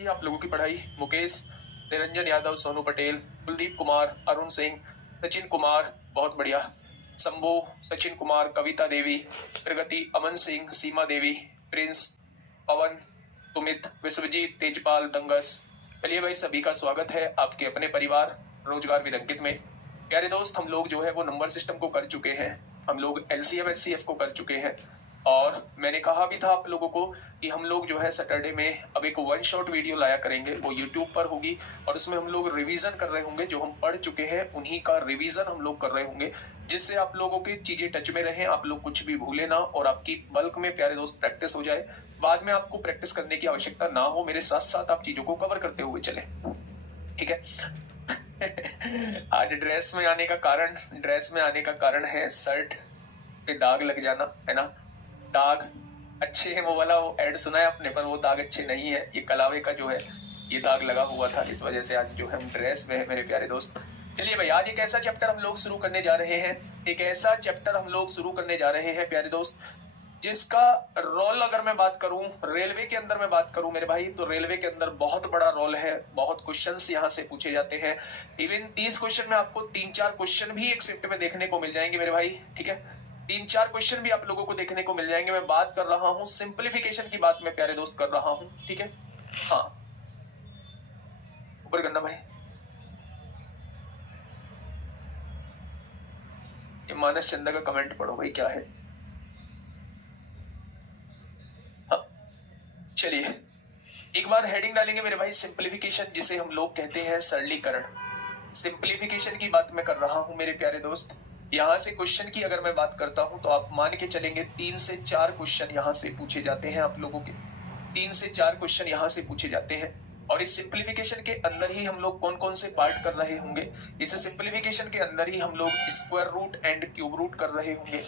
ये आप लोगों की पढ़ाई मुकेश, निरंजन यादव, सोनू पटेल, कुलदीप कुमार, अरुण सिंह, सचिन कुमार, बहुत बढ़िया, शंभू, सचिन कुमार, कविता देवी, प्रगति, अमन सिंह, सीमा देवी, प्रिंस, पवन, सुमित, विश्वजीत, तेजपाल, दंगस। चलिए भाई, सभी का स्वागत है आपके अपने परिवार रोजगार विदंकित में। प्यारे दोस्त, हम लोग जो है वो नंबर सिस्टम को कर चुके हैं, हम लोग LCM HCF को कर चुके हैं, और मैंने कहा भी था आप लोगों को कि हम लोग जो है सैटरडे में अब एक वन शॉट वीडियो लाया करेंगे, वो यूट्यूब पर होगी, और उसमें हम लोग रिवीजन कर रहे होंगे, जो हम पढ़ चुके हैं उन्हीं का रिवीजन हम लोग कर रहे होंगे, जिससे आप लोगों की चीजें टच में रहें, आप लोग कुछ भी भूले ना, और आपकी बल्क में प्यारे दोस्त प्रैक्टिस हो जाए। बाद में आपको प्रैक्टिस करने की आवश्यकता ना हो, मेरे साथ साथ आप चीजों को कवर करते हुए चले, ठीक है। आज ड्रेस में आने का कारण है शर्ट पे दाग लग जाना, है ना। दाग अच्छे हैं, वो वाला वो ऐड सुना है आपने, पर वो दाग अच्छे नहीं है। ये कलावे का जो है ये दाग लगा हुआ था, इस वजह से आज जो है हम ड्रेस में है मेरे प्यारे दोस्त। चलिए भाई, आज एक ऐसा चैप्टर हम लोग शुरू करने जा रहे हैं, प्यारे दोस्त, जिसका रोल अगर मैं बात करूं, रेलवे के अंदर मैं बात करूं मेरे भाई, तो रेलवे के अंदर बहुत बड़ा रोल है, बहुत क्वेश्चंस यहां से पूछे जाते हैं। इवन 30 क्वेश्चन में आपको 3-4 क्वेश्चन भी एक शिफ्ट में देखने को मिल जाएंगे मेरे भाई, ठीक है। 3-4 क्वेश्चन भी आप लोगों को देखने को मिल जाएंगे। मैं बात कर रहा हूं सिंप्लीफिकेशन की, बात मैं प्यारे दोस्त कर रहा हूं, ठीक है। हाँ, ऊपर करना भाई। ये मानस चंदा का कमेंट पढ़ो भाई, क्या है। चलिए एक बार हेडिंग डालेंगे मेरे भाई, सिंप्लीफिकेशन, जिसे हम लोग कहते हैं सरलीकरण। सिंप्लीफिकेशन की बात मैं कर रहा हूं मेरे प्यारे दोस्त। यहां से क्वेश्चन की अगर मैं बात करता हूं तो आप मान के चलेंगे 3 से 4 क्वेश्चन यहां से पूछे जाते हैं आप लोगों के, 3 से 4 क्वेश्चन यहां से पूछे जाते हैं। और इस सिंप्लीफिकेशन के अंदर ही हम लोग कौन कौन से पार्ट कर रहे होंगे, इस सिंप्लीफिकेशन के अंदर ही हम लोग square root and cube root कर रहे होंगे,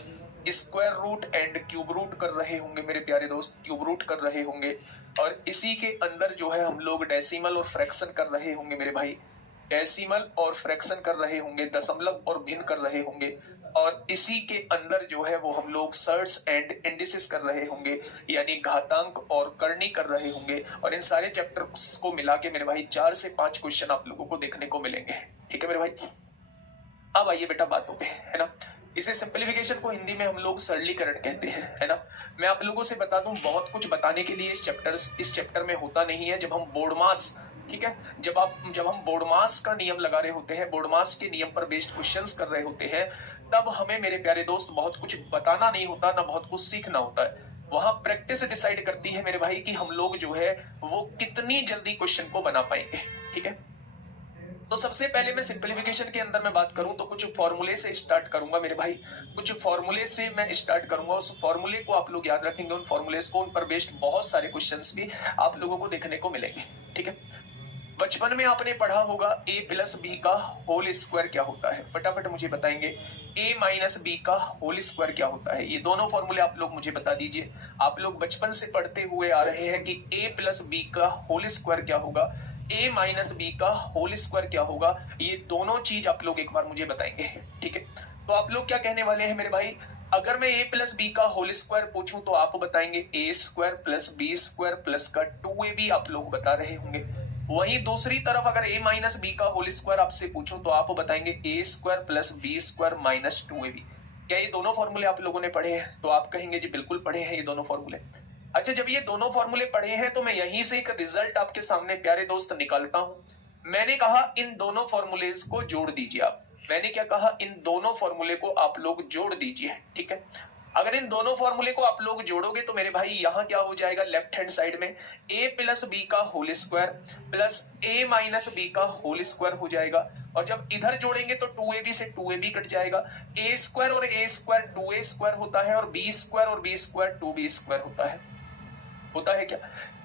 square root and cube root कर रहे होंगे मेरे प्यारे दोस्त, क्यूब रूट कर रहे होंगे। और इसी के अंदर जो है हम लोग डेसिमल और फ्रैक्शन कर रहे होंगे मेरे भाई, डेसिमल और फ्रैक्शन कर रहे होंगे, दशमलव और भिन्न कर रहे होंगे। और इसी के अंदर जो है वो हम लोग सर्ट्स एंड इंडिसेस कर रहे होंगे, यानी घातांक और करनी कर रहे होंगे। और इन सारे चैप्टर्स को मिला के मेरे भाई 4 से 5 क्वेश्चन आप लोगों को देखने को मिलेंगे, ठीक है मेरे भाई। अब आइए बेटा बातों पे, है ना। इसे सिंप्लीफिकेशन को हिंदी में हम लोग सरलीकरण कहते हैं, है ना। मैं आप लोगों से बता दूं, बहुत कुछ बताने के लिए इस चैप्टर में होता नहीं है। जब हम बोर्ड मास, ठीक है, जब हम बोर्ड मास का नियम लगा रहे होते हैं, बोर्ड मास के नियम पर बेस्ड क्वेश्चंस कर रहे होते हैं, तब हमें मेरे प्यारे दोस्त बहुत कुछ बताना नहीं होता, ना बहुत कुछ सीखना होता है। वहां प्रैक्टिस डिसाइड करती है मेरे भाई कि हम लोग जो है वो कितनी जल्दी क्वेश्चन को बना पाएंगे, ठीक है। तो सबसे पहले मैं सिंप्लीफिकेशन के अंदर मैं बात करूं तो कुछ फॉर्मूले से स्टार्ट करूंगा मेरे भाई, कुछ फॉर्मूले से मैं स्टार्ट करूंगा। उस फॉर्मूले को आप लोग याद रखेंगे, उन फॉर्मूलेस को, उन पर बेस्ड बहुत सारे क्वेश्चंस भी आप लोगों को देखने को मिलेंगे, ठीक है। बचपन में आपने पढ़ा होगा a प्लस बी का होल स्क्वायर क्या होता है, फटाफट मुझे बताएंगे। a माइनस बी का होल स्क्वायर क्या होता है, ये दोनों फॉर्मूले आप लोग मुझे बता दीजिए। आप लोग बचपन से पढ़ते हुए आ रहे हैं कि a प्लस बी का होल स्क्वायर क्या होगा, a माइनस बी का होल स्क्वायर क्या होगा, ये दोनों चीज आप लोग एक बार मुझे बताएंगे, ठीक है। तो आप लोग क्या कहने वाले हैं मेरे भाई, अगर मैं a प्लस बी का होल स्क्वायर पूछूं तो आप बताएंगे a square plus B square plus का 2ab आप लोग बता रहे होंगे। वहीं दूसरी तरफ अगर a माइनस बी का होल स्क्वायर आपसे पूछूं तो आप बताएंगे a square plus B square minus 2ab। क्या ये दोनों फॉर्मूले आप लोगों ने पढ़े हैं, तो आप कहेंगे जी बिल्कुल पढ़े हैं ये दोनों फॉर्मूले। अच्छा, जब ये दोनों फॉर्मूले पढ़े हैं तो मैं यहीं से एक रिजल्ट आपके सामने प्यारे दोस्त निकालता हूं। मैंने कहा इन दोनों फॉर्मूलेस को जोड़ दीजिए आप, मैंने क्या कहा, इन दोनों फॉर्मूले को आप लोग जोड़ दीजिए, ठीक है। अगर इन दोनों फॉर्मूले को आप लोग जोड़ोगे तो मेरे भाई यहां क्या हो जाएगा, लेफ्ट हैंड साइड में a प्लस बी का whole square plus a minus B का होल स्क्वायर हो जाएगा। और जब इधर जोड़ेंगे तो 2ab से 2ab कट जाएगा, a स्क्वायर और a स्क्वायर 2a स्क्वायर होता है, और b स्क्वायर और b स्क्वायर 2b स्क्वायर होता है क्या।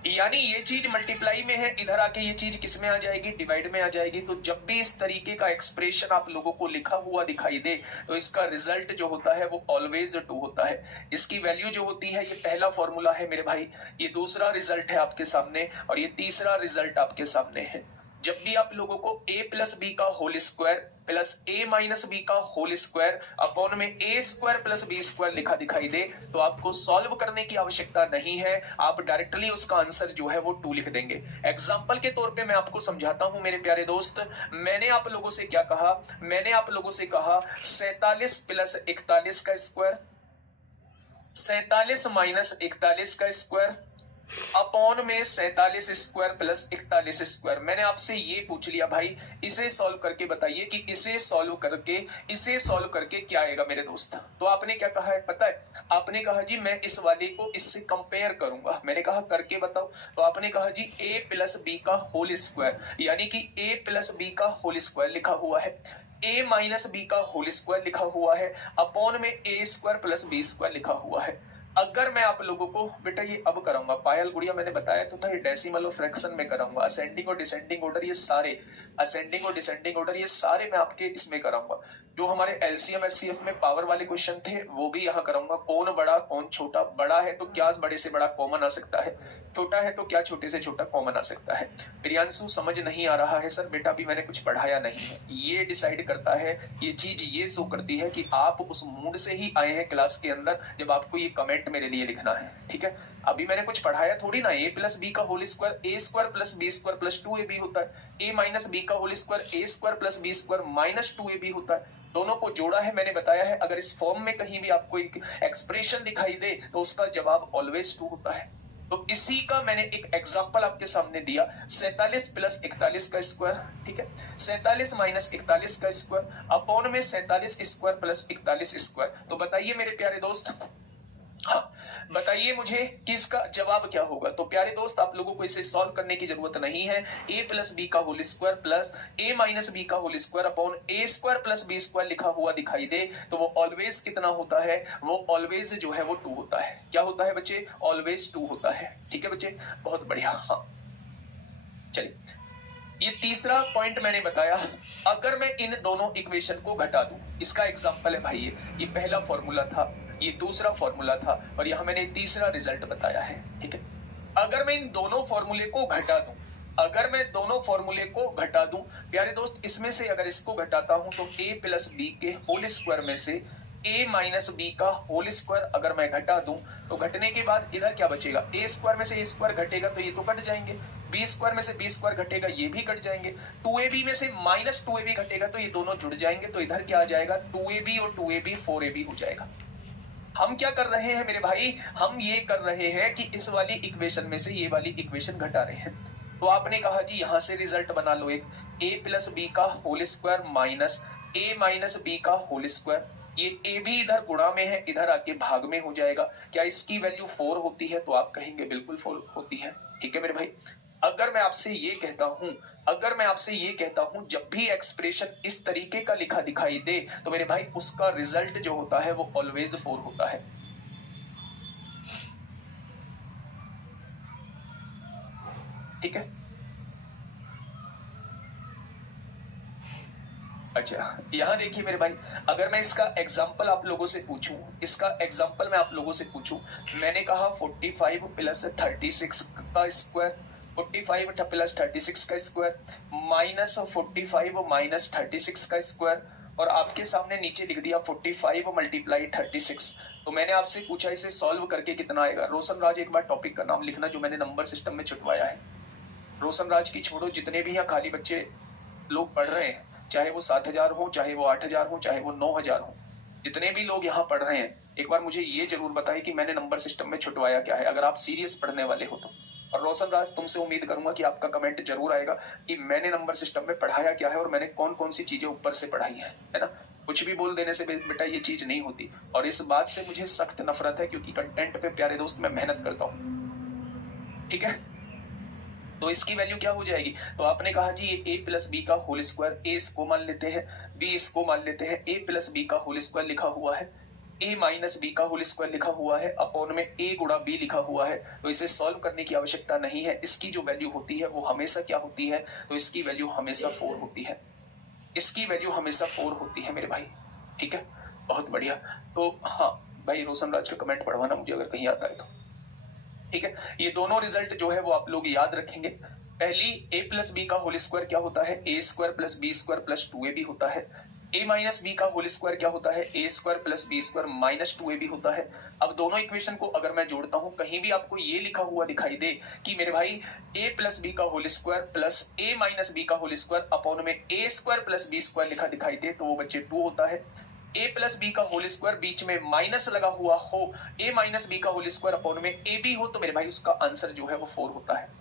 यानी ये चीज मल्टीप्लाई में है, इधर आके ये चीज किस में आ जाएगी, डिवाइड में आ जाएगी। तो जब भी इस तरीके का एक्सप्रेशन आप लोगों को लिखा हुआ दिखाई दे तो इसका रिजल्ट जो होता है वो ऑलवेज 2 होता है। इसकी वैल्यू जो होती है, ये पहला फॉर्मूला है मेरे भाई, ये दूसरा रिजल्ट है आपके सामने, और ये तीसरा रिजल्ट आपके सामने है। जब भी आप लोगों को a प्लस बी का whole square plus a minus B का होल स्क्वायर अपॉन में a square plus B square लिखा दिखाई दे तो आपको सॉल्व करने की आवश्यकता नहीं है, आप डायरेक्टली उसका आंसर जो है वो 2 लिख देंगे। एग्जांपल के तौर पे मैं आपको समझाता हूं मेरे प्यारे दोस्त। मैंने आप लोगों से क्या कहा, मैंने आप लोगों से कहा 47 प्लस 41 का स्क्वायर, 47 माइनस 41 का स्क्वायर अपॉन में 47 स्क्वायर प्लस 41 स्क्वायर। मैंने आपसे ये पूछ लिया भाई इसे सॉल्व करके बताइए कि इसे सॉल्व करके क्या आएगा मेरे दोस्त। तो आपने क्या कहा है पता है, आपने कहा जी मैं इस वाले को इससे कंपेयर करूंगा। मैंने कहा करके बताओ, तो आपने कहा जी a प्लस बी का होल स्क्वायर, यानी कि a प्लस बी का होल स्क्वायर लिखा हुआ है, a माइनस बी का होल स्क्वायर लिखा हुआ है, अपॉन में a square plus B square लिखा हुआ है। अगर मैं आप लोगों को बेटा ये अब कराऊंगा, पायल गुड़िया मैंने बताया तो था, ये डेसिमल और फ्रैक्शन में कराऊंगा, असेंडिंग और डिसेंडिंग ऑर्डर ये सारे, असेंडिंग और डिसेंडिंग ऑर्डर ये सारे मैं आपके इसमें कराऊंगा। जो हमारे एलसीएम एचसीएफ में पावर वाले क्वेश्चन थे वो भी यहाँ कराऊंगा। कौन बड़ा कौन छोटा, बड़ा है तो क्या बड़े से बड़ा कॉमन आ सकता है, छोटा है तो क्या छोटे से छोटा कॉमन आ सकता है। प्रियांशु समझ नहीं आ रहा है सर, बेटा भी मैंने कुछ पढ़ाया नहीं है। ये डिसाइड करता है, ये चीज ये शो करती है कि आप उस मूड से ही आए हैं क्लास के अंदर जब आपको ये कमेंट मेरे लिए लिखना है, ठीक है। अभी मैंने कुछ पढ़ाया थोड़ी ना, a प्लस बी का whole square A square plus B square plus 2ab होता है, a माइनस बी का whole square A square plus B square minus 2ab होता है। दोनों को जोड़ा है मैंने बताया है। अगर इस फॉर्म में कहीं भी आपको एक एक्सप्रेशन दिखाई दे तो उसका जवाब ऑलवेज 2 होता है। तो इसी का मैंने एक एग्जांपल आपके सामने दिया, 47 प्लस 41 का स्क्वायर, ठीक है, 47 माइनस 41 का स्क्वायर अपॉन में 47 स्क्वायर प्लस 41 स्क्वायर। तो बताइए मेरे प्यारे दोस्त, हाँ बताइए मुझे कि इसका जवाब क्या होगा। तो प्यारे दोस्त आप लोगों को इसे सॉल्व करने की जरूरत नहीं है। a प्लस बी का whole square plus a minus B का whole square upon a square plus B square लिखा हुआ दिखाई दे तो वो ऑलवेज कितना होता है, वो ऑलवेज जो है वो 2 होता है। क्या होता है बच्चे, ऑलवेज 2 होता है। ठीक है बच्चे, बहुत बढ़िया। हाँ चलिए ये तीसरा पॉइंट मैंने बताया, अगर मैं इन दोनों इक्वेशन को घटा दूं, इसका एग्जांपल है भाई ये पहला फॉर्मूला था, ये दूसरा फॉर्मूला था और यहां मैंने तीसरा रिजल्ट बताया है, ठीक है। अगर मैं इन दोनों फॉर्मूले को घटा दूं, अगर मैं दोनों फॉर्मूले को घटा दूं प्यारे दोस्त, इसमें से अगर इसको घटाता हूं तो a प्लस बी के होल स्क्वायर में से a माइनस बी का होल स्क्वायर अगर मैं घटा दूं तो घटने के बाद इधर क्या बचेगा, a स्क्वायर में से a स्क्वायर घटेगा तो ये तो कट जाएंगे, b स्क्वायर में से b स्क्वायर घटेगा ये भी कट जाएंगे, 2ab में से माइनस 2ab घटेगा तो ये दोनों जुड़ जाएंगे, तो इधर क्या आ जाएगा 2ab और 2ab 4ab हो जाएगा। हम क्या कर रहे हैं मेरे भाई, हम ये कर रहे हैं कि इस वाली इक्वेशन में से ये वाली इक्वेशन घटा रहे हैं। तो आपने कहा जी यहां से रिजल्ट बना लो, एक a प्लस बी का whole square minus a minus B का होल स्क्वायर, ये a भी इधर गुणा में है, इधर आके भाग में हो जाएगा। क्या इसकी वैल्यू 4 होती है, तो आप कहेंगे बिल्कुल 4 होती है। ठीक है मेरे भाई, अगर मैं आपसे ये कहता हूं, अगर मैं आपसे ये कहता हूं जब भी एक्सप्रेशन इस तरीके का लिखा दिखाई दे तो मेरे भाई उसका रिजल्ट जो होता है वो ऑलवेज 4 होता है। ठीक है, अच्छा यहां देखिए मेरे भाई, अगर मैं इसका एग्जाम्पल आप लोगों से पूछूं, इसका एग्जाम्पल मैं आप लोगों से पूछूं, मैंने कहा 45 प्लस 36 का स्क्वायर, 45 प्लस 36 का स्क्वायर माइनस 45 माइनस 36 का स्क्वायर, और आपके सामने नीचे लिख दिया 45 मल्टीप्लाई 36। तो मैंने आपसे पूछा इसे सॉल्व करके कितना आएगा। रोशन राज एक बार टॉपिक का नाम लिखना जो मैंने नंबर सिस्टम में छुटवाया है। रोशन राज की छोड़ो, जितने भी यहाँ खाली बच्चे लोग पढ़ रहे हैं, चाहे वो 7,000 हो, चाहे वो 8,000 हो, चाहे वो 9,000 हो, जितने भी लोग यहाँ पढ़ रहे हैं एक बार मुझे ये जरूर बताएं कि मैंने नंबर सिस्टम में छुटवाया क्या है, अगर आप सीरियस पढ़ने वाले हो तो। और रोशन राज तुमसे उम्मीद करूंगा कि आपका कमेंट जरूर आएगा कि मैंने नंबर सिस्टम में पढ़ाया क्या है और मैंने कौन कौन सी चीजें ऊपर से पढ़ाई है ना। कुछ भी बोल देने से बेटा ये चीज नहीं होती, और इस बात से मुझे सख्त नफरत है क्योंकि कंटेंट पे प्यारे दोस्त मैं मेहनत करता हूँ। ठीक है, तो इसकी वैल्यू क्या हो जाएगी, तो आपने कहा जी ये a प्लस बी का होल स्क्वायर, a इसको मान लेते हैं, b इसको मान लेते हैं, a प्लस बी का होल स्क्वायर लिखा हुआ है, a माइनस बी का होल स्क्वायर लिखा हुआ है, अपॉन में a गुणा b लिखा हुआ है। तो इसे सॉल्व करने की आवश्यकता नहीं है, इसकी जो वैल्यू होती है वो हमेशा क्या होती है, तो इसकी वैल्यू हमेशा 4 होती है, इसकी वैल्यू हमेशा 4 होती है मेरे भाई। ठीक है, बहुत बढ़िया। तो हाँ भाई रोशन राज का कमेंट पढ़वाना मुझे अगर कहीं आता है तो। ठीक है, ये दोनों रिजल्ट जो है वो आप लोग याद रखेंगे। पहली a प्लस बी का होल स्क्वायर क्या होता है, A square plus B square plus 2ab होता है। a माइनस बी का होल स्क्वायर क्या होता है, A square plus B square minus 2ab होता है। अब दोनों इक्वेशन को अगर मैं जोड़ता हूं, कहीं भी आपको ये लिखा हुआ दिखाई दे कि मेरे भाई a प्लस बी का whole square plus a minus B का होल स्क्वायर अपॉन में a square plus B square लिखा दिखाई दे, तो वो बच्चे 2 होता है। a प्लस बी का होल स्क्वायर बीच में माइनस लगा हुआ हो, a माइनस बी का होल स्क्वायर अपॉन में ab हो, तो मेरे भाई उसका आंसर जो है वो 4 होता है।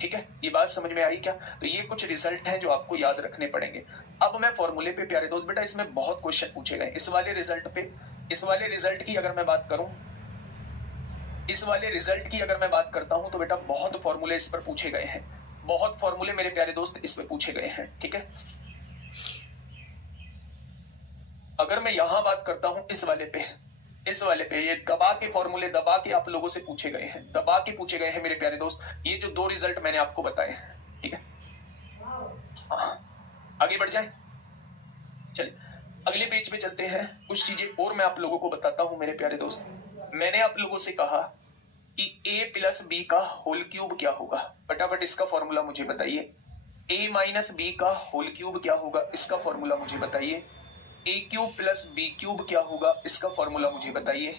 ठीक है, ये बात समझ में आई क्या? तो ये कुछ रिजल्ट हैं जो आपको याद रखने पड़ेंगे। अब मैं फॉर्मूले पे प्यारे दोस्त, बेटा इसमें बहुत क्वेश्चन पूछे गए इस वाले रिजल्ट पे। इस वाले रिजल्ट की अगर मैं बात करूं, इस वाले रिजल्ट की अगर मैं बात करता हूं, तो बेटा बहुत फॉर्मूले इस पर पूछे गए हैं, बहुत फॉर्मूले मेरे प्यारे दोस्त इस पे पूछे गए हैं। ठीक है, अगर मैं यहां बात करता हूं इस वाले पे, इस वाले पे ये दबा के फॉर्मूले दबा के आप लोगों से पूछे गए हैं, दबा के पूछे गए हैं मेरे प्यारे दोस्त, ये जो 2 रिजल्ट मैंने आपको बताए हैं। ठीक है, आगे बढ़ जाए, चलिए अगले पेज पे चलते हैं। कुछ चीजें और मैं आप लोगों को बताता हूं मेरे प्यारे दोस्त। मैंने आप लोगों से कहा कि a प्लस बी का होल क्यूब क्या होगा, फटाफट इसका फॉर्मूला मुझे बताइए। a माइनस बी का होल क्यूब क्या होगा, इसका फॉर्मूला मुझे बताइए। a cube plus B cube क्या होगा, इसका फॉर्मूला मुझे बताइए।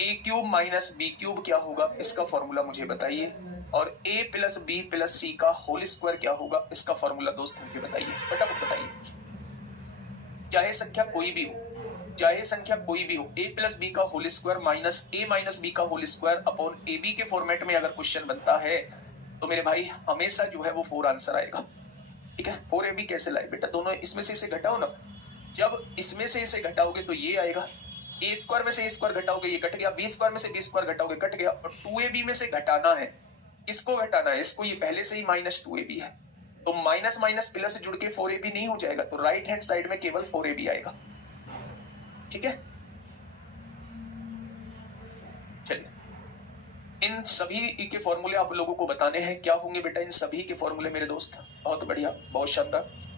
a cube minus B cube क्या होगा, इसका फॉर्मूला मुझे बताइए। और a plus B plus C का होल स्क्वायर क्या होगा, इसका फॉर्मूला दोस्त मुझे बताइए, फटाफट बताइए। चाहे संख्या कोई भी हो, चाहे संख्या कोई भी हो, a प्लस बी का whole square minus a minus B का whole square upon A B के फॉर्मेट में अगर क्वेश्चन बनता है, तो मेरे भाई हमेशा जो है वो 4 आंसर आएगा। ठीक है, 4ab कैसे लाए बेटा, दोनों इसमें से इसे घटाओ ना, जब इसमें से इसे घटाओगे तो ये आएगा, ए स्क्वायर में से ए स्क्वायर घटाओगे ये कट गया, बी स्क्वायर में से बी स्क्वायर घटाओगे कट गया, और 2ab में से घटाना है, इसको घटाना है, इसको, ये पहले से ही माइनस 2ab है, तो माइनस माइनस प्लस जुड़ के 4ab नहीं हो जाएगा, तो राइट हैंड साइड में केवल 4ab आएगा। ठीक है, चलिए इन सभी के फॉर्मूले आप लोगों को बताने हैं, क्या होंगे बेटा इन सभी के फॉर्मूले मेरे दोस्त, बहुत बढ़िया, बहुत शानदार।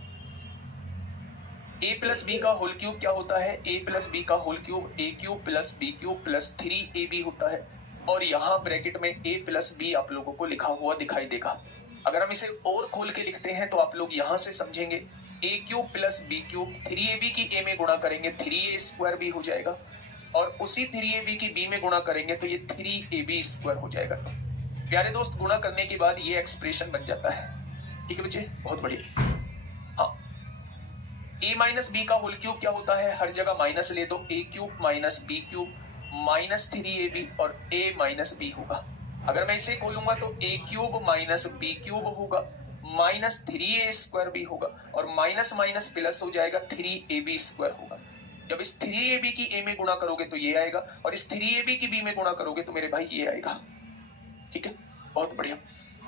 a प्लस बी का होल क्यूब क्या होता है, a प्लस बी का whole cube a cube plus B cube plus 3ab होता है, और यहाँ ब्रैकेट में a प्लस बी आप लोगों को लिखा हुआ दिखाई देगा। अगर हम इसे और खोल के लिखते हैं तो आप लोग यहां से समझेंगे, a cube plus B cube 3ab की a में गुणा करेंगे 3a स्क्वायर b हो जाएगा, और उसी 3ab की b में गुणा करेंगे तो ये 3ab स्क्वायर हो जाएगा। प्यारे दोस्त, गुणा करने के बाद ये एक्सप्रेशन बन जाता है। ठीक है बच्चे, बहुत बढ़िया। हाँ, a माइनस बी का होल क्यूब क्या होता है, हर जगह माइनस ले दो, a cube minus B cube minus 3ab और a माइनस बी होगा। अगर मैं इसे खोलूंगा तो a cube minus B cube होगा, माइनस 3a स्क्वायर भी होगा, और माइनस माइनस प्लस हो जाएगा 3ab स्क्वायर होगा। जब इस 3ab की a में गुणा करोगे तो ये आएगा, और इस 3ab की b में गुणा करोगे तो मेरे भाई ये आएगा। ठीक है, बहुत बढ़िया।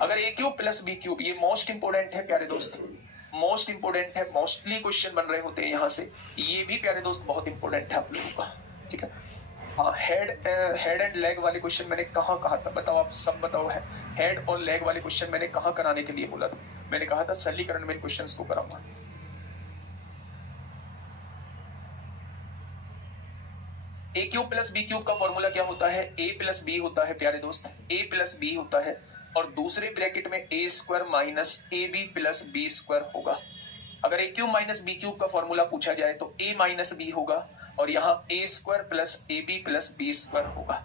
अगर a cube plus B cube, ये मोस्ट इंपोर्टेंट है प्यारे दोस्त, मोस्ट इंपोर्टेंट है, मोस्टली क्वेश्चन बन रहे होते हैं यहाँ से, ये भी प्यारे दोस्त बहुत इंपोर्टेंट है आप लोगों का। ठीक है, हाँ, हेड एंड लेग वाले क्वेश्चन मैंने कहाँ कहा था, बताओ आप सब बताओ। है हेड और लेग वाले क्वेश्चन मैंने कहाँ कराने के लिए बोला था, मैंने कहा था सरलीकरण में क्वेश्चंस को कराऊंगा। ए क्यूब प्लस बी क्यूब का फॉर्मूला क्या होता है, ए प्लस बी होता है प्यारे दोस्त, ए प्लस बी होता है, और दूसरे ब्रैकेट में A square minus A B plus B square होगा। अगर A cube minus B cube का फॉर्मूला पूछा जाए तो ए माइनस बी होगा, और यहाँ A square plus A B plus B square होगा।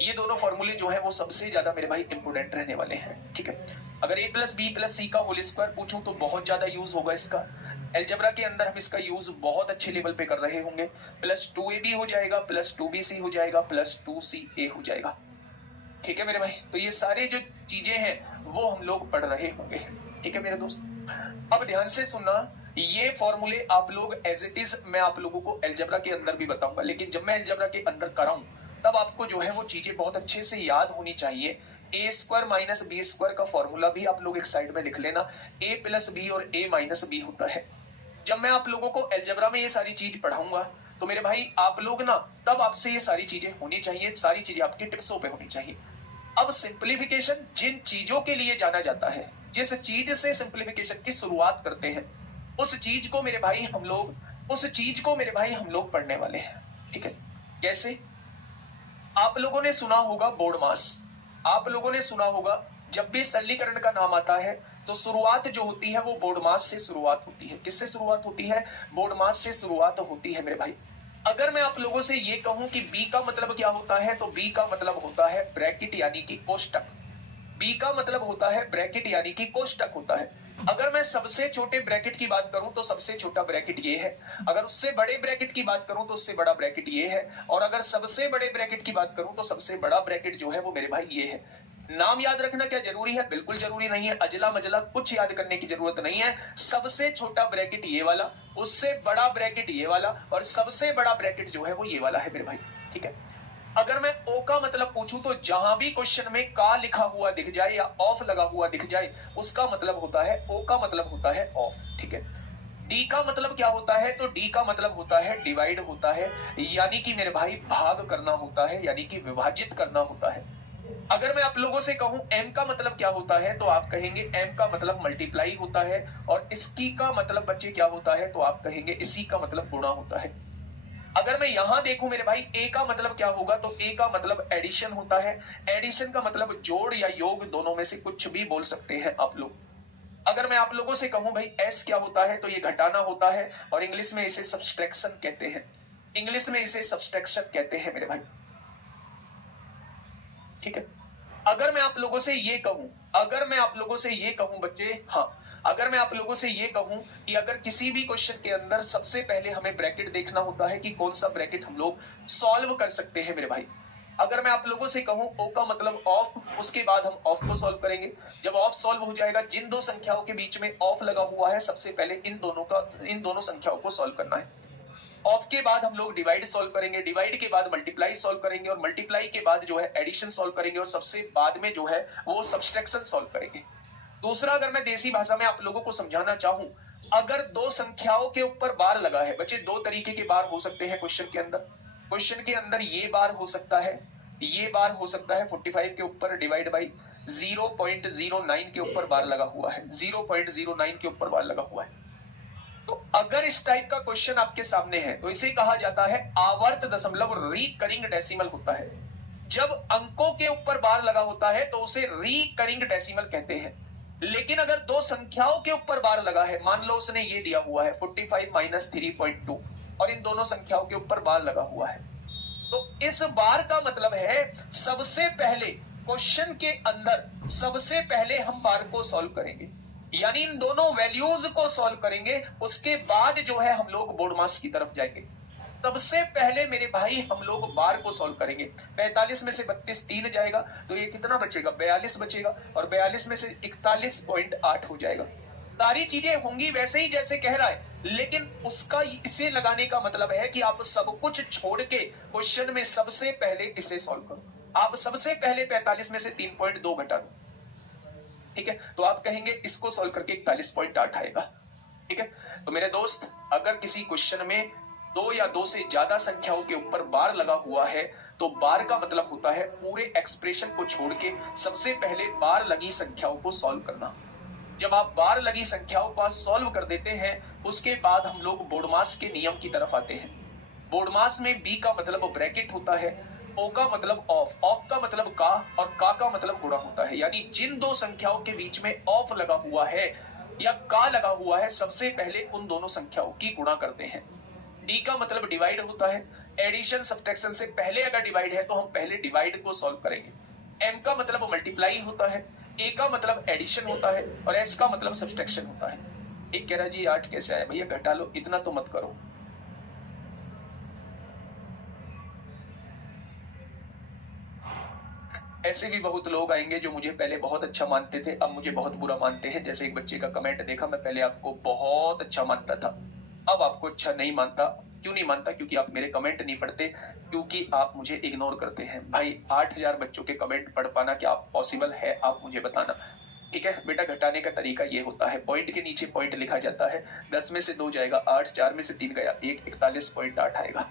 ये दोनों फॉर्मूले जो है वो सबसे ज्यादा मेरे भाई इंपोर्टेंट रहने वाले हैं। ठीक है, अगर ए प्लस बी प्लस सी का होल स्क्वायर पूछूं तो बहुत ज्यादा यूज होगा इसका, अलजेब्रा के अंदर हम इसका यूज बहुत अच्छे लेवल पे कर रहे होंगे। प्लस 2ab हो जाएगा, प्लस 2bc हो जाएगा, प्लस 2ca हो जाएगा। ठीक है मेरे भाई, तो ये सारे जो चीजें हैं वो हम लोग पढ़ रहे होंगे। ठीक है मेरे दोस्त, अब ध्यान से सुनना, ये फॉर्मूले आप लोग एज इट इज मैं आप लोगों को अलजेब्रा के अंदर भी बताऊंगा, लेकिन जब मैं अलजेब्रा के अंदर कराऊं तब आपको जो है वो चीजें बहुत अच्छे से याद होनी चाहिए। ए स्क्वायर माइनस बी स्क्वायर का फॉर्मूला भी आप लोग एक साइड में लिख लेना, ए प्लस बी और ए माइनस बी होता है। जब मैं आप लोगों को अलजेब्रा में ये सारी चीज पढ़ाऊंगा तो मेरे भाई आप लोग ना, तब आपसे ये सारी चीजें होनी चाहिए, सारी चीजें आपके टिप्सों पे होनी चाहिए। अब सिंप्लीफिकेशन जिन चीजों के लिए जाना जाता है, जिस चीज से सिंप्लीफिकेशन की शुरुआत करते हैं, उस चीज को मेरे भाई हम लोग पढ़ने वाले हैं। ठीक है, कैसे? आप लोगों ने सुना होगा बोर्ड मास, आप लोगों ने सुना होगा, जब भी सरलीकरण का नाम आता है तो शुरुआत जो होती है वो बोर्ड मास से शुरुआत होती है। किससे शुरुआत होती है? बोर्ड मास से शुरुआत होती है मेरे भाई। अगर मैं आप लोगों से ये कहूं कि बी का मतलब क्या होता है, तो बी का मतलब होता है ब्रैकेट यानी कि कोष्टक। बी का मतलब होता है ब्रैकेट यानी कि कोष्टक होता है। अगर मैं सबसे छोटे ब्रैकेट की बात करूं तो सबसे छोटा ब्रैकेट ये है, अगर उससे बड़े ब्रैकेट की बात करूं तो उससे बड़ा ब्रैकेट ये है, और अगर सबसे बड़े ब्रैकेट की बात करूं तो सबसे बड़ा ब्रैकेट जो है वो मेरे भाई ये है। नाम याद रखना क्या जरूरी है? बिल्कुल जरूरी नहीं है। अजला मजला कुछ याद करने की जरूरत नहीं है। सबसे छोटा ब्रैकेट ये वाला, उससे बड़ा ब्रैकेट ये वाला, और सबसे बड़ा ब्रैकेट जो है वो ये वाला है मेरे भाई। ठीक है, अगर मैं ओ का मतलब पूछूं तो जहां भी क्वेश्चन में का लिखा हुआ दिख जाए या ऑफ लगा हुआ दिख जाए, उसका मतलब होता है, ओ का मतलब होता है ऑफ। ठीक है, डी का मतलब क्या होता है? तो डी का मतलब होता है डिवाइड होता है, यानी कि मेरे भाई भाग करना होता है, यानी कि विभाजित करना होता है। अगर मैं आप लोगों से कहूं एम का मतलब क्या होता है, तो आप कहेंगे एम का मतलब मल्टीप्लाई होता है, और इसकी का मतलब बच्चे क्या होता है, तो आप कहेंगे इसी का मतलब गुणा होता है। अगर मैं यहां देखूं मेरे भाई ए का मतलब क्या होगा, तो ए का मतलब एडिशन होता है। एडिशन का मतलब जोड़ या योग, दोनों में से कुछ भी बोल सकते हैं आप लोग। अगर मैं आप लोगों से कहूं भाई एस क्या होता है, तो ये घटाना होता है, और इंग्लिश में इसे सब्सट्रैक्शन कहते हैं। इंग्लिश में इसे सब्सट्रैक्शन कहते हैं मेरे भाई। ठीक है, अगर मैं आप लोगों से ये कहूं, अगर मैं आप लोगों से ये कहूं बच्चे, हाँ, अगर मैं आप लोगों से ये कहूं कि अगर किसी भी क्वेश्चन के अंदर सबसे पहले हमें ब्रैकेट देखना होता है कि कौन सा ब्रैकेट हम लोग सॉल्व कर सकते हैं मेरे भाई। अगर मैं आप लोगों से कहूं ओ का मतलब ऑफ, उसके बाद हम ऑफ को सॉल्व करेंगे। जब ऑफ सॉल्व हो जाएगा, जिन दो संख्याओं के बीच में ऑफ लगा हुआ है, सबसे पहले इन दोनों संख्याओं को सॉल्व करना है। ऑफ के बाद हम लोग डिवाइड सॉल्व करेंगे, डिवाइड के बाद मल्टीप्लाई सॉल्व करेंगे, और मल्टीप्लाई के बाद जो है एडिशन सॉल्व करेंगे, और सबसे बाद में जो है वो सब्सट्रैक्शन सॉल्व करेंगे। दूसरा, अगर मैं देसी भाषा में आप लोगों को समझाना चाहूं, अगर दो संख्याओं के ऊपर बार लगा है बच्चे, दो तरीके के बार हो सकते हैं क्वेश्चन के अंदर। क्वेश्चन के अंदर ये बार हो सकता है, ये बार हो सकता है 45 के ऊपर डिवाइड बाई 0.09 के ऊपर बार लगा हुआ है, 0.09 के ऊपर बार लगा हुआ है। तो अगर इस टाइप का क्वेश्चन आपके सामने है, तो इसे कहा जाता है आवर्त दशमलव, रिकरिंग डेसिमल होता है। जब अंकों के ऊपर बार लगा होता है तो उसे रिकरिंग डेसिमल कहते हैं। लेकिन अगर दो संख्याओं के ऊपर बार लगा है, मान लो उसने ये दिया हुआ है 45 माइनस 3.2, और इन दोनों संख्याओं के ऊपर बार लगा हुआ है, तो इस बार का मतलब है सबसे पहले क्वेश्चन के अंदर सबसे पहले हम बार को सॉल्व करेंगे, यानी इन दोनों वैल्यूज को सॉल्व करेंगे। उसके बाद जो है हम लोग बोर्ड मास की तरफ जाएंगे। सबसे पहले मेरे भाई हम लोग बार को सॉल्व करेंगे। 45 में से 32 3 जाएगा, तो ये कितना बचेगा? 42 बचेगा, और 42 में से 41.8 हो जाएगा। सारी चीजें होंगी वैसे ही जैसे कह रहा है, लेकिन उसका इसे लगाने का मतलब है कि आप सब कुछ छोड़ के क्वेश्चन में सबसे पहले इसे सॉल्व करो। आप सबसे पहले 45 में से 3.2 घटा दो। ठीक है, तो आप कहेंगे इसको सॉल्व करके 41.8 आएगा। ठीक है, तो मेरे दोस्त, अगर किसी क्वेश्चन में दो या दो से ज्यादा संख्याओं के ऊपर बार लगा हुआ है, तो बार का मतलब होता है पूरे एक्सप्रेशन को छोड़ के सबसे पहले बार लगी संख्याओं को सॉल्व करना। जब आप बार लगी संख्याओं को सॉल्व कर देते हैं, उसके बाद हम लोग बोर्ड मास के नियम की तरफ आते हैं। बोर्ड मास में बी का मतलब ब्रैकेट होता है, ओ का मतलब ऑफ, ऑफ का मतलब का, और का मतलब गुणा होता है। यानी जिन दो संख्याओं के बीच में ऑफ लगा हुआ है या का लगा हुआ है, सबसे पहले उन दोनों संख्याओं की गुणा करते हैं। डी का मतलब डिवाइड होता है। एडिशन सब्ट्रैक्शन से पहले अगर डिवाइड है तो हम पहले डिवाइड को सॉल्व करेंगे। एम का मतलब मल्टीप्लाई होता है, ए का मतलब एडिशन होता है, और एस का मतलब सब्ट्रैक्शन होता है। एक कह रहा जी 8 कैसे आया? भैया घटा लो, इतना तो मत करो। ऐसे भी बहुत लोग आएंगे जो मुझे पहले बहुत अच्छा मानते थे, अब मुझे बहुत बुरा मानते हैं। जैसे एक बच्चे का कमेंट देखा, मैं पहले आपको बहुत अच्छा मानता था, अब आपको अच्छा नहीं मानता। क्यों नहीं मानता? क्योंकि आप मेरे कमेंट नहीं पढ़ते, क्योंकि आप मुझे इग्नोर करते हैं। भाई 8000 बच्चों के कमेंट पढ़ पाना क्या पॉसिबल है? आप मुझे बताना। ठीक है बेटा, घटाने का तरीका ये होता है, पॉइंट के नीचे पॉइंट लिखा जाता है। 10 में से 2 जाएगा 8, 4 में से 3 गया 1, 41.8 आएगा।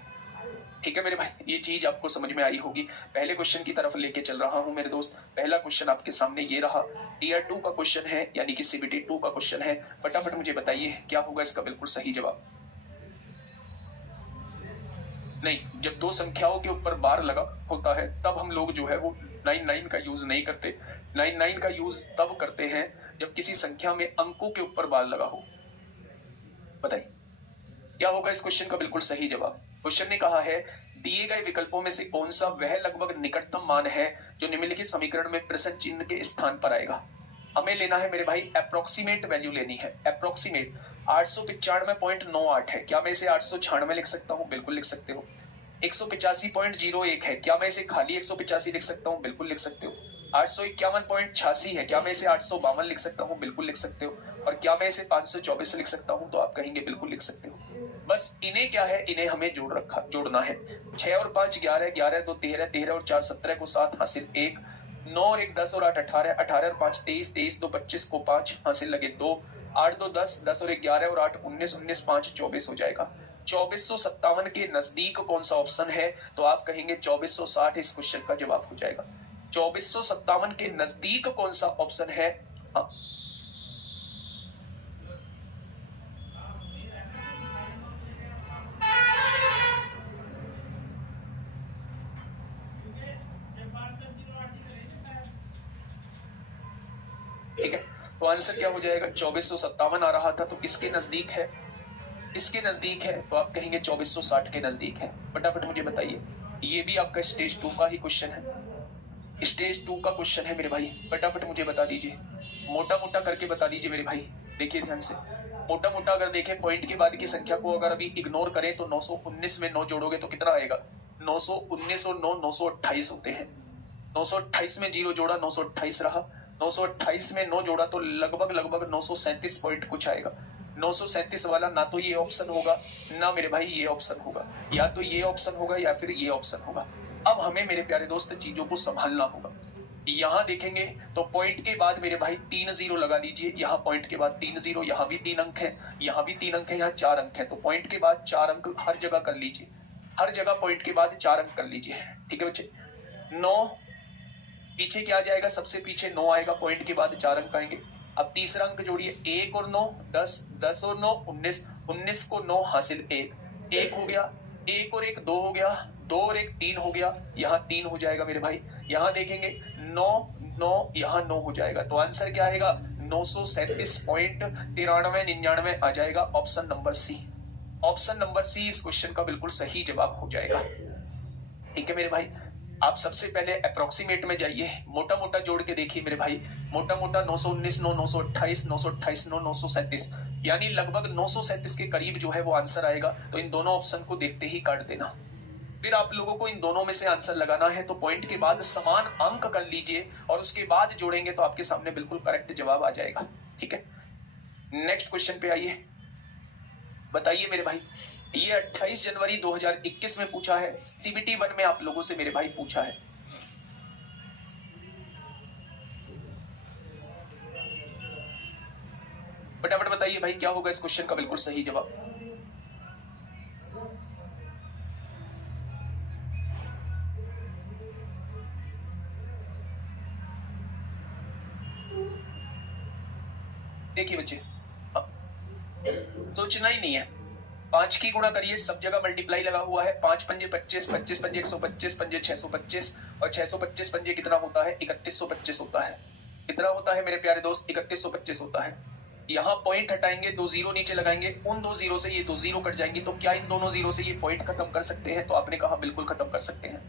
ठीक है मेरे भाई, ये चीज आपको समझ में आई होगी। पहले क्वेश्चन की तरफ लेके चल रहा हूं मेरे दोस्त। पहला क्वेश्चन आपके सामने ये रहा, टीयर 2 का क्वेश्चन है, यानी कि सीबीटी 2 का क्वेश्चन है। फटाफट मुझे बताइए क्या होगा इसका बिल्कुल सही जवाब। नहीं, जब दो संख्याओं के ऊपर बार लगा होता है तब हम लोग जो है वो 99 का यूज नहीं करते। 99 का यूज तब करते हैं जब किसी संख्या में अंकों के ऊपर बार लगा हो? बताइए क्या होगा इस क्वेश्चन का बिल्कुल सही जवाब। क्वेश्चन ने कहा है दिए गए विकल्पों में से कौन सा वह लगभग निकटतम मान है जो निम्नलिखित समीकरण में प्रश्न चिन्ह के स्थान पर आएगा। हमें लेना है मेरे भाई अप्रोक्सीमेट वैल्यू लेनी है। अप्रोक्सीमेट 895.98 है, क्या मैं इसे 896 लिख सकता हूँ? बिल्कुल लिख सकते हो। 185.01 है, क्या मैं इसे खाली 185 लिख सकता हूँ? बिल्कुल लिख सकते हो। 851.86 है, क्या मैं इसे 852 लिख सकता हूँ? बिल्कुल लिख सकते हो। और क्या मैं इसे 524 लिख सकता हूँ? तो आप कहेंगे बिल्कुल लिख सकते हो। बस इन्हें क्या है, इन्हें हमें जोड़ना है। 6 और 5 11, 11 2 13, 13 और 4 17 को 7 हासिल 1, 9 और 1 10 और 8 18, 18 और 5 23, 23 2 25 को 5 हासिल लगे 2, 8 2 10, 10 और 1 11 और 8 19, 19 5 24 हो जाएगा। 2457 के नजदीक कौन सा ऑप्शन है? तो आप कहेंगे 2460 इस क्वेश्चन का जवाब हो जाएगा। 2457 के नजदीक कौन सा ऑप्शन है? हाँ ठीक है, तो आंसर क्या हो जाएगा? 2457 आ रहा था तो किसके नजदीक है? इसके नजदीक है, तो आप कहेंगे 2460 के नजदीक है। फटाफट मुझे बताइए, ये भी आपका स्टेज 2 का ही क्वेश्चन है। स्टेज 2 का क्वेश्चन है मेरे भाई, फटाफट मुझे बता दीजिए, मोटा मोटा करके बता दीजिए मेरे भाई। देखिए ध्यान से, मोटा मोटा अगर देखें पॉइंट के बाद की संख्या को अगर अभी इग्नोर करें तो 919 में 9 जोड़ोगे तो कितना आएगा? 919 और 9 928 होते हैं। 928 में 0 जोड़ा 928 रहा, 928 में 9 जोड़ा तो लगभग लगभग 937 पॉइंट कुछ आएगा। 937 वाला ना तो ये ऑप्शन होगा ना मेरे भाई ये ऑप्शन होगा, या तो ये ऑप्शन होगा या फिर ये ऑप्शन होगा। अब हमें मेरे प्यारे दोस्त चीजों को संभालना होगा। यहां देखेंगे तो पॉइंट के बाद मेरे भाई 3 0 लगा लीजिए, यहाँ पॉइंट के बाद 3 0, यहाँ भी 3 अंक है, यहाँ भी 3 अंक है, यहाँ 4 अंक है, तो पॉइंट के बाद 4 अंक हर जगह कर लीजिए, हर जगह पॉइंट के बाद 4 अंक कर लीजिए। ठीक है बच्चे, 9 पीछे क्या आ जाएगा? सबसे पीछे 9 आएगा, पॉइंट के बाद 4 अंक आएंगे। अब तीसरा अंक जोड़िए, 1 और 9 10, 10 और 9 19, 19 को 9 हासिल 1, 1 हो गया, 1 और 1 2 हो गया, 2 और 1 3 हो गया, यहाँ 3 हो जाएगा मेरे भाई। यहाँ देखेंगे 9 9, यहाँ 9 हो जाएगा, तो आंसर क्या आएगा? 937.9399 आ जाएगा। Option number C, option number C इस क्वेश्चन का बिल्कुल सही जवाब हो जाएगा। ठीक है मेरे भाई, आप सबसे पहले अप्रोक्सीमेट में जाइए, मोटा मोटा जोड़ के देखिए मेरे भाई। मोटा मोटा 919 9 928 928 9 937, यानी लगभग 937 के करीब जो है वो आंसर आएगा। तो इन दोनों ऑप्शन को देखते ही काट देना। फिर आप लोगों को इन दोनों में से आंसर लगाना है, तो पॉइंट के बाद समान अंक कर लीजिए और उसके बाद जोड़ेंगे तो आपके सामने बिल्कुल करेक्ट जवाब आ जाएगा। ठीक है, नेक्स्ट क्वेश्चन पे आइए। बताइए मेरे भाई, ये 28 जनवरी 2021 में पूछा है, सीबीटी 1 में आप लोगों से मेरे भाई पूछा है। फटाफट बताइए भाई क्या होगा इस क्वेश्चन का बिल्कुल सही जवाब। देखिए बच्चे, सोचना ही नहीं है, 5 की गुणा करिए, सब जगह मल्टीप्लाई लगा हुआ है। 5 पंजे 25, 25 पंजे 125, पंजे 625 और 625 पंजे कितना होता है? 3125 होता है। कितना होता है मेरे प्यारे दोस्त? 3125 होता है। यहाँ पॉइंट हटाएंगे, 2 जीरो नीचे लगाएंगे, उन 2 जीरो से ये 2 जीरो कट जाएंगी, तो क्या इन दोनों जीरो से ये पॉइंट खत्म कर सकते हैं? तो आपने कहा बिल्कुल खत्म कर सकते हैं।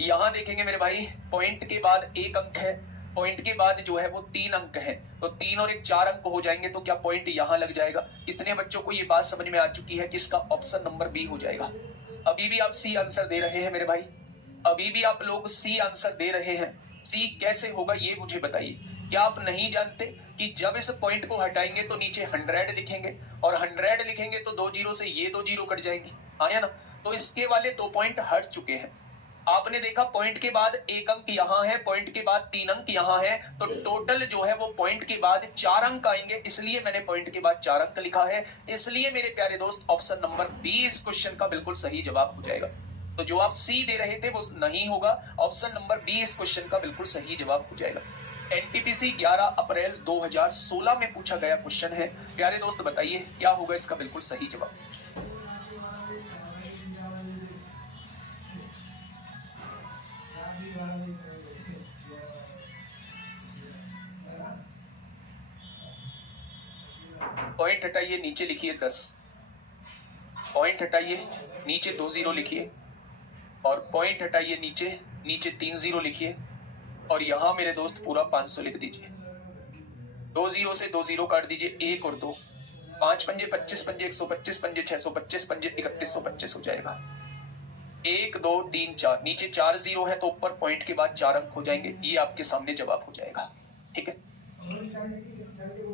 यहाँ देखेंगे मेरे भाई, पॉइंट के बाद 1 अंक है, पॉइंट के बाद जो है वो 3 अंक है, तो 3 और 1 4 अंक हो जाएंगे, तो क्या पॉइंट यहाँ लग जाएगा? कितने बच्चों को ये बात समझ में आ चुकी है कि इसका ऑप्शन नंबर बी हो जाएगा? अभी भी आप सी आंसर दे रहे हैं मेरे भाई, अभी भी आप लोग सी आंसर दे रहे हैं। सी कैसे होगा ये मुझे बताइए। क्या आप नहीं जानते कि जब इस पॉइंट को हटाएंगे तो नीचे 100 लिखेंगे, और 100 लिखेंगे तो 2 जीरो से ये 2 जीरो कट जाएंगे, आया ना? तो इसके वाले 2 पॉइंट हट चुके हैं। आपने देखा पॉइंट के बाद 1 अंक यहाँ है, पॉइंट के बाद 3 अंक यहाँ है, तो टोटल जो है वो पॉइंट के बाद 4 अंक आएंगे, इसलिए मैंने पॉइंट के बाद 4 अंक लिखा है। इसलिए मेरे प्यारे दोस्त ऑप्शन नंबर बी इस क्वेश्चन का बिल्कुल सही जवाब हो जाएगा। तो जो आप सी दे रहे थे वो नहीं होगा, ऑप्शन नंबर बी इस क्वेश्चन का बिल्कुल सही जवाब हो जाएगा। एनटीपीसी 11 अप्रैल 2016 में पूछा गया क्वेश्चन है, प्यारे दोस्त बताइए क्या होगा इसका बिल्कुल सही जवाब। पॉइंट हटाइए, नीचे लिखिए 10, पॉइंट हटाइए, नीचे 2 0 लिखिए, और पॉइंट हटाइए, नीचे 3 0 लिखिए, और यहां मेरे दोस्त पूरा 500 लिख दीजिए। 2 0 से 2 0 काट दीजिए, 1 और 2, 5 पंजे 25 पंजे 125 पंजे 625 पंजे 3125 हो जाएगा। 1 2 3 4, नीचे 4 0 है तो ऊपर पॉइंट के बाद 4 अंक हो जाएंगे। ये आपके सामने जवाब हो जाएगा। ठीक है,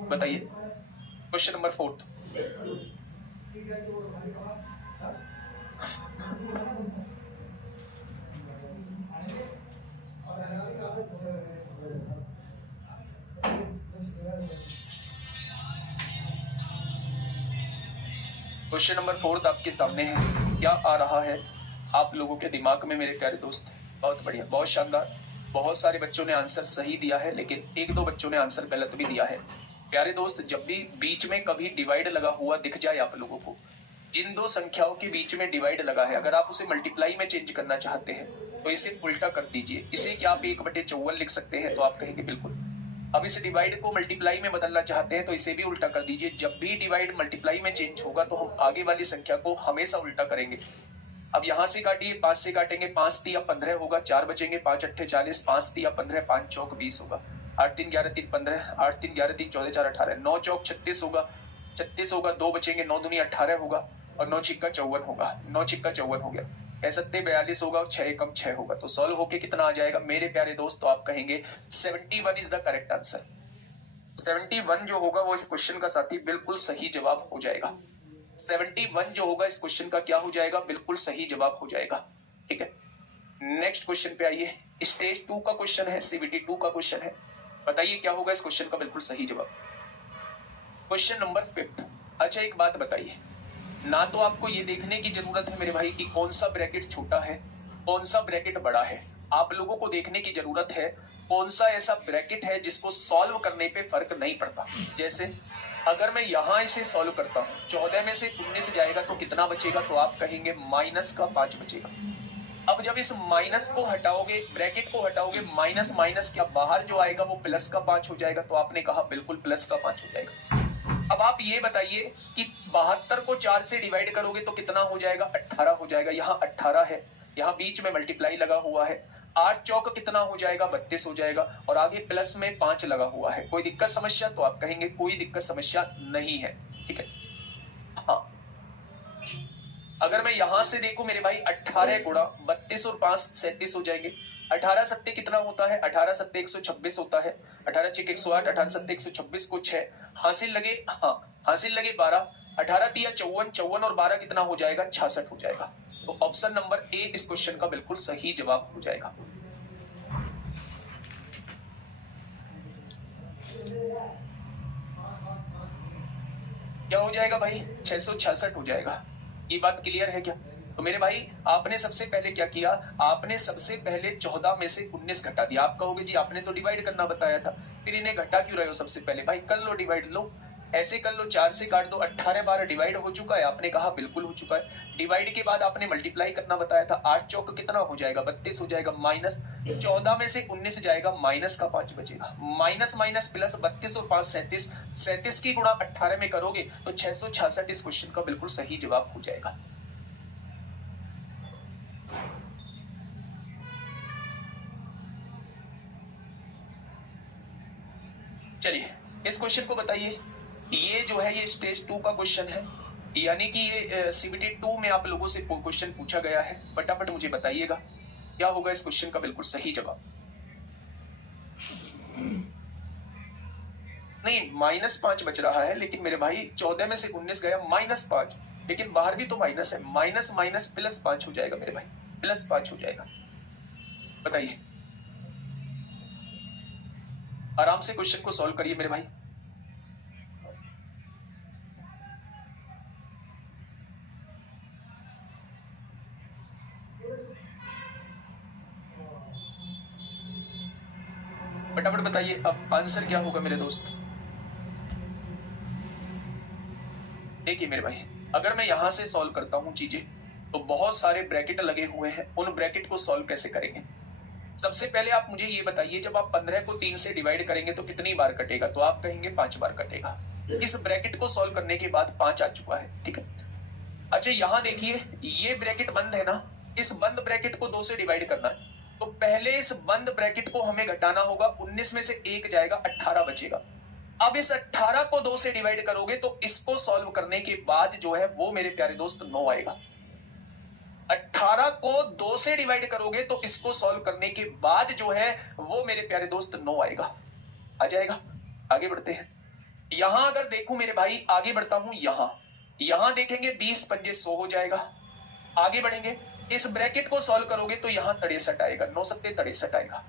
बताइए क्वेश्चन नंबर 4। क्वेश्चन नंबर 4 आपके सामने है। क्या आ रहा है आप लोगों के दिमाग में मेरे प्यारे दोस्त? बहुत बढ़िया, बहुत शानदार। बहुत सारे बच्चों ने आंसर सही दिया है, लेकिन 1-2 बच्चों ने आंसर गलत भी दिया है। प्यारे दोस्त, जब भी बीच में कभी डिवाइड लगा हुआ दिख जाए आप लोगों को, जिन 2 संख्याओं के बीच में डिवाइड लगा है, अगर आप उसे मल्टीप्लाई में चेंज करना चाहते हैं तो इसे उल्टा कर दीजिए। इसे क्या आप 1/54 लिख सकते हैं? तो आप कहेंगे बिल्कुल। अब इस डिवाइड को मल्टीप्लाई में बदलना चाहते हैं तो इसे भी उल्टा कर दीजिए। जब भी डिवाइड मल्टीप्लाई में चेंज होगा तो हम आगे वाली संख्या को हमेशा उल्टा करेंगे। अब यहां से काटिए, 5 से काटेंगे, 5 3 15 होगा, 4 बचेंगे, 5 8 40, 5 3 15, 5 चौक 20 होगा, 8 3 11 3 15, 8 3 11 3 14 4 18, 9 चौक 36 होगा, 36 होगा, 2 बचेंगे, 9 दूनी 18 होगा, और 9 छिक्का 54 होगा, 9 छिक्का 54 हो गया, 6 42 होगा, और 6 कम 6 होगा। तो सॉल्व होके कितना आ जाएगा मेरे प्यारे दोस्त? तो आप कहेंगे 71 इज द करेक्ट आंसर। 71 जो होगा वो इस क्वेश्चन का साथी बिल्कुल सही जवाब हो जाएगा। 71 जो होगा इस क्वेश्चन का क्या हो जाएगा? बिल्कुल सही जवाब हो जाएगा। ठीक है, नेक्स्ट क्वेश्चन पे आइए। स्टेज 2 का क्वेश्चन है, सीबीटी 2 का क्वेश्चन है। बताइए क्या होगा इस क्वेश्चन का बिल्कुल सही जवाब। Question number 5। अच्छा, एक बात बताइए, ना तो आपको ये देखने की जरूरत है मेरे भाई कि कौन सा ब्रैकेट छोटा है, कौन सा ब्रैकेट बड़ा है। आप लोगों को देखने की जरूरत है कौन सा ऐसा ब्रैकेट है जिसको सॉल्व करने पे फर्क नहीं पड़ता। जैसे अगर मैं यहां इसे सॉल्व करता हूं, 14 में से 19 जाएगा तो कितना बचेगा? तो आप कहेंगे -5 बचेगा। अब जब इस माइनस को हटाओगे, ब्रैकेट को हटाओगे, माइनस माइनस क्या बाहर जो आएगा वो +5 हो जाएगा। तो आपने कहा बिल्कुल +5 हो जाएगा। अब आप ये बताइए कि 72 को 4 से डिवाइड करोगे तो कितना हो जाएगा? 18 हो जाएगा। यहाँ 18 है, यहाँ बीच में मल्टीप्लाई लगा हुआ है, 8 चौक कितना हो जाएगा? 32 हो जाएगा, और आगे प्लस में 5 लगा हुआ है। कोई दिक्कत समस्या? तो आप कहेंगे कोई दिक्कत समस्या नहीं है। ठीक है, हाँ। अगर मैं यहां से देखूं मेरे भाई, 18 गुणा 32 और 5 37 हो जाएंगे। 18 सत्ते कितना होता है? 18 सत्ते 126 होता है। 18 6 108, 18 सत्ते 126 को 6 हासिल लगे, हाँ हासिल लगे 12, 18 तिया 54, 54 और 12 कितना हो जाएगा? 66 हो जाएगा। तो ऑप्शन नंबर ए इस क्वेश्चन का बिल्कुल सही जवाब हो जाएगा। क्या हो जाएगा भाई? 666 हो जाएगा। ये बात क्लियर है क्या? तो मेरे भाई आपने सबसे पहले क्या किया? आपने सबसे पहले 14 में से 19 घटा दिया। आप कहोगे जी आपने तो डिवाइड करना बताया था, फिर इन्हें घटा क्यों रहे हो? सबसे पहले भाई कर लो डिवाइड, लो ऐसे कर लो, 4 से काट दो, 18 बार डिवाइड हो चुका है। आपने कहा बिल्कुल हो चुका है। डिवाइड के बाद आपने मल्टीप्लाई करना बताया था, 8 चौक कितना हो जाएगा? 32 हो जाएगा, माइनस 14 में से 19 जाएगा, -5 बचेगा, माइनस माइनस प्लस 32 और 5 37, 37 की गुणा 18 में करोगे तो 666 इस क्वेश्चन का बिल्कुल सही जवाब हो जाएगा। चलिए इस क्वेश्चन को बताइए। ये जो है ये स्टेज 2 का क्वेश्चन है, यानी कि ये सीबीटी 2 में आप लोगों से क्वेश्चन पूछा गया है। फटाफट मुझे बताइएगा क्या होगा इस क्वेश्चन का बिल्कुल सही जवाब। नहीं, -5 बच रहा है, लेकिन मेरे भाई 14 में से 19 गया, -5, लेकिन बाहर भी तो माइनस है, माइनस माइनस +5 हो जाएगा मेरे भाई, +5 हो जाएगा। बताइए, आराम से क्वेश्चन को सॉल्व करिए मेरे भाई। फटाफट बताइए अब आंसर क्या होगा मेरे दोस्त। देखिए मेरे भाई, अगर मैं यहां से सॉल्व करता हूं चीजें, तो बहुत सारे ब्रैकेट लगे हुए हैं, उन ब्रैकेट को सॉल्व कैसे करेंगे? सबसे पहले आप मुझे ये बताइए, जब आप 15 को 3 से डिवाइड करेंगे तो कितनी बार कटेगा? तो आप कहेंगे 5 बार कटेगा। इस ब्रैकेट को सॉल्व करने के बाद 5 आ चुका है, ठीक है। अच्छा यहां देखिए, ये ब्रैकेट बंद है ना, इस बंद ब्रैकेट को 2 से डिवाइड करना है, तो पहले इस बंद ब्रैकेट को हमें घटाना होगा। 19 में से 1 जाएगा, 18 बचेगा। अब इस 18 को 2 से डिवाइड करोगे तो इसको सॉल्व करने के बाद जो है वो मेरे प्यारे दोस्त 9 आएगा। 18 को 2 से डिवाइड करोगे तो इसको सॉल्व करने के बाद जो है वो मेरे प्यारे दोस्त 9 आएगा, आ जाएगा। आगे बढ़ते हैं। यहां अगर देखूं मेरे भाई, आगे बढ़ता हूं, यहां देखेंगे 20 पंजे 100 हो जाएगा। आगे बढ़ेंगे, इस ब्रैकेट को सॉल्व करोगे तो यहां 63 आएगा, 9 सत्ते 63 आएगा।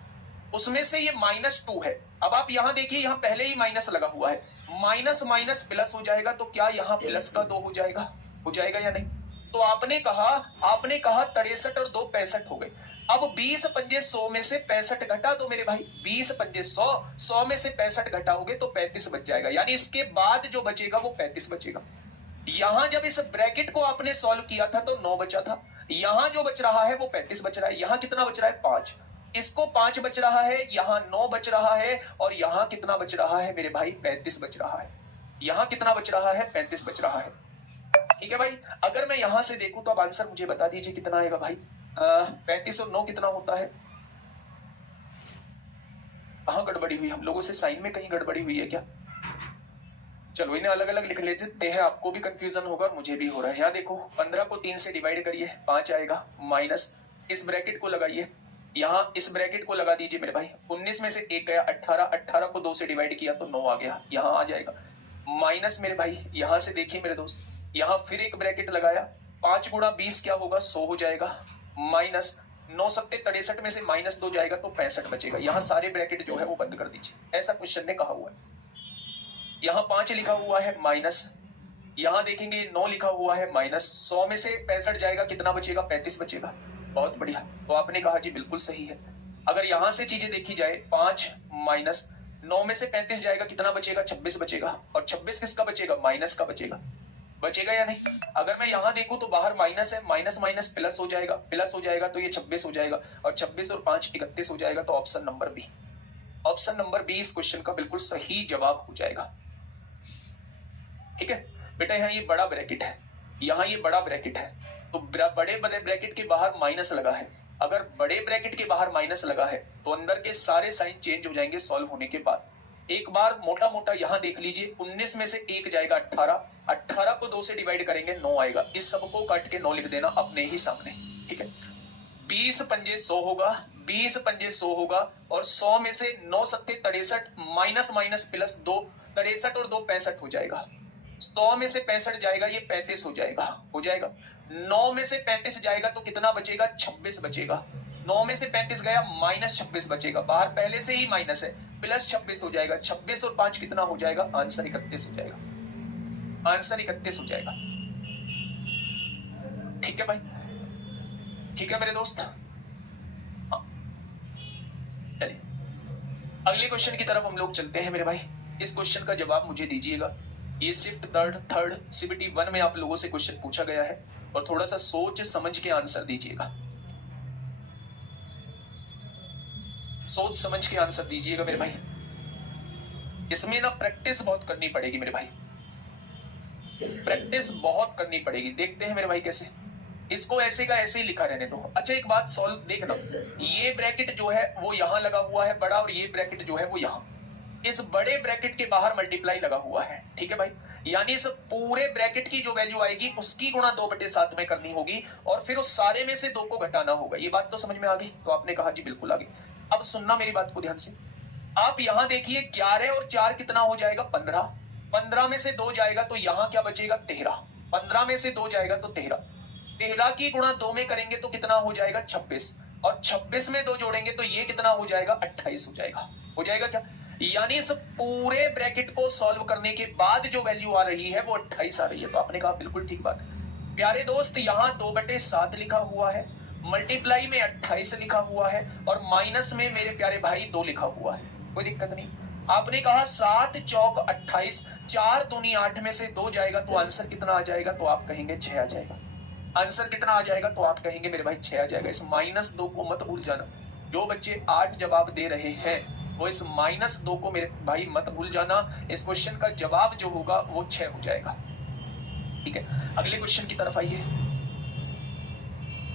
उसमें से ये -2 है। अब आप यहां देखिए, यहां पहले ही माइनस लगा हुआ है, माइनस माइनस प्लस हो जाएगा, तो क्या यहां प्लस का 2 हो जाएगा या नहीं? तो आपने कहा 63 और 2 65 हो गए। अब 20 पंजे 100 में से 65 घटा दो मेरे भाई, 20 पंजे 100 में से 65 घटाओगे तो 35 बच जाएगा, यानी इसके बाद जो बचेगा वो 35 बचेगा। यहां जब इस ब्रैकेट को आपने सॉल्व किया था तो 9 बचा था, यहां जो बच रहा है वो 35 बच रहा है। यहां कितना बच रहा है? 5। इसको 5 बच रहा है, यहां 9 बच रहा है, और यहां कितना बच रहा है मेरे भाई? 35 बच रहा है। यहां कितना बच रहा है? 35 बच रहा है, ठीक है भाई। अगर मैं यहां से देखूं तो अब आंसर मुझे बता दीजिए कितना आएगा भाई। 35 और 9 कितना होता है? कहां गड़बड़ी हुई? हम लोगों से साइन में कहीं गड़बड़ी हुई है क्या? चलो इन्हें अलग अलग लिख लेते हैं, आपको भी कंफ्यूजन होगा और मुझे भी हो रहा है। यहाँ देखो, 15 को 3 से डिवाइड करिए, 5 आएगा, माइनस इस ब्रैकेट को लगाइए, यहाँ इस ब्रैकेट को लगा दीजिए मेरे भाई। 19 में से 1 गया, 18 को 2 से डिवाइड किया तो 9 आ गया, यहाँ आ जाएगा। माइनस मेरे भाई, यहां से देखिए मेरे दोस्त, यहाँ फिर एक ब्रैकेट लगाया, 5 गुणा 20 क्या होगा? 100 हो जाएगा, माइनस 9 सत्ते 63 में से -2 जाएगा तो 65 बचेगा। यहाँ सारे ब्रैकेट जो है वो बंद कर दीजिए, ऐसा क्वेश्चन ने कहा हुआ है। यहाँ 5 लिखा हुआ है, माइनस, यहाँ देखेंगे 9 लिखा हुआ है, माइनस। 100 में से 65 जाएगा, कितना बचेगा? 35 बचेगा। बहुत बढ़िया, तो आपने कहा जी बिल्कुल सही है। अगर यहां से चीजें देखी जाए, 5 माइनस 9 में से 35 जाएगा, कितना बचेगा? 26 बचेगा, और 26 किसका बचेगा? माइनस का बचेगा या नहीं? अगर मैं यहां देखूं तो बाहर माइनस है, माइनस माइनस प्लस हो जाएगा तो ये 26 हो जाएगा, और 26 और 5 31 हो जाएगा। तो ऑप्शन नंबर बी इस क्वेश्चन का बिल्कुल सही जवाब हो जाएगा, ठीक है बेटा। यहाँ ये बड़ा ब्रैकेट है, यहाँ ये बड़ा ब्रैकेट है, तो बड़े ब्रैकेट के बाहर माइनस लगा है। अगर बड़े ब्रैकेट के बाहर माइनस लगा है तो अंदर के सारे साइन चेंज हो जाएंगे सॉल्व होने के बाद। एक बार मोटा मोटा यहाँ देख लीजिए, 19 में से 1 जाएगा, 18 को 2 से डिवाइड करेंगे, 9 आएगा। इस सबको काट के 9 लिख देना अपने ही सामने, ठीक है। 20 पंजे 100 होगा, 20 पंजे 100 होगा, और 100 में से 9 सत्ते 63, माइनस माइनस प्लस 2, 63 और 2 65 हो जाएगा। 100 में से 65 जाएगा, ये 35 हो जाएगा। 9 में से 35 जाएगा तो कितना बचेगा? 26 बचेगा। 9 में से 35 गया, -26 बचेगा, बाहर पहले से ही माइनस है, प्लस 26 हो जाएगा। 26 और 5 कितना हो जाएगा? आंसर 31 हो जाएगा, आंसर 31 हो जाएगा, ठीक है भाई, ठीक है मेरे दोस्त। हाँ चलिए अगले क्वेश्चन की तरफ हम लोग चलते हैं मेरे भाई। इस क्वेश्चन का जवाब मुझे दीजिएगा। ये शिफ्ट थर्ड CBT 1 में आप लोगों से क्वेश्चन पूछा गया है, और थोड़ा सा सोच समझ के आंसर दीजिएगा, सोच समझ के आंसर दीजिएगा मेरे भाई। इसमें ना प्रैक्टिस बहुत करनी पड़ेगी मेरे भाई, प्रैक्टिस बहुत करनी पड़ेगी। देखते हैं मेरे भाई कैसे, इसको ऐसे का ऐसे ही लिखा रहने दो। अच्छा एक बात सॉल्व देखना, ये ब्रैकेट जो है वो यहां लगा हुआ है बड़ा, और ये ब्रैकेट जो है वो यहां, इस बड़े ब्रैकेट के बाहर मल्टीप्लाई लगा हुआ है, ठीक है भाई। यानी इस पूरे ब्रैकेट की जो वैल्यू आएगी उसकी गुणा 2/7 में करनी होगी, और फिर उस सारे में से 2 को घटाना होगा। ये बात तो समझ में आ गई? तो आपने कहा जी बिल्कुल आ गई। अब सुनना मेरी बात को ध्यान से, आप यहां देखिए 11 और 4 कितना हो जाएगा? 15। 15 में से 2 जाएगा तो यहां क्या बचेगा? 13। 15 में से 2 जाएगा तो 13। 13 की गुणा 2 में करेंगे तो कितना हो जाएगा? 26, और 26 में 2 जोड़ेंगे तो ये कितना हो जाएगा? 28 हो जाएगा क्या? यानी इस पूरे ब्रैकेट को सॉल्व करने के बाद जो वैल्यू आ रही है वो 28 आ रही है। तो आपने कहा बिल्कुल ठीक बात। प्यारे दोस्त यहाँ 2/7 लिखा हुआ है, मल्टीप्लाई में 28 लिखा हुआ है, और माइनस में मेरे प्यारे भाई 2 लिखा हुआ है, कोई दिक्कत नहीं। आपने कहा 7 चौक 28, 4 दूनी 8 में से 2 जाएगा तो आंसर कितना आ जाएगा? तो आप कहेंगे 6 आ जाएगा। आंसर कितना आ जाएगा? तो आप कहेंगे मेरे भाई 6 आ जाएगा। इस -2 को मत भूल जाना। जो बच्चे 8 जवाब दे रहे हैं वो इस -2 को मेरे भाई मत भूल जाना। इस क्वेश्चन का जवाब जो होगा वो 6 हो जाएगा। ठीक है, अगले क्वेश्चन की तरफ आइए।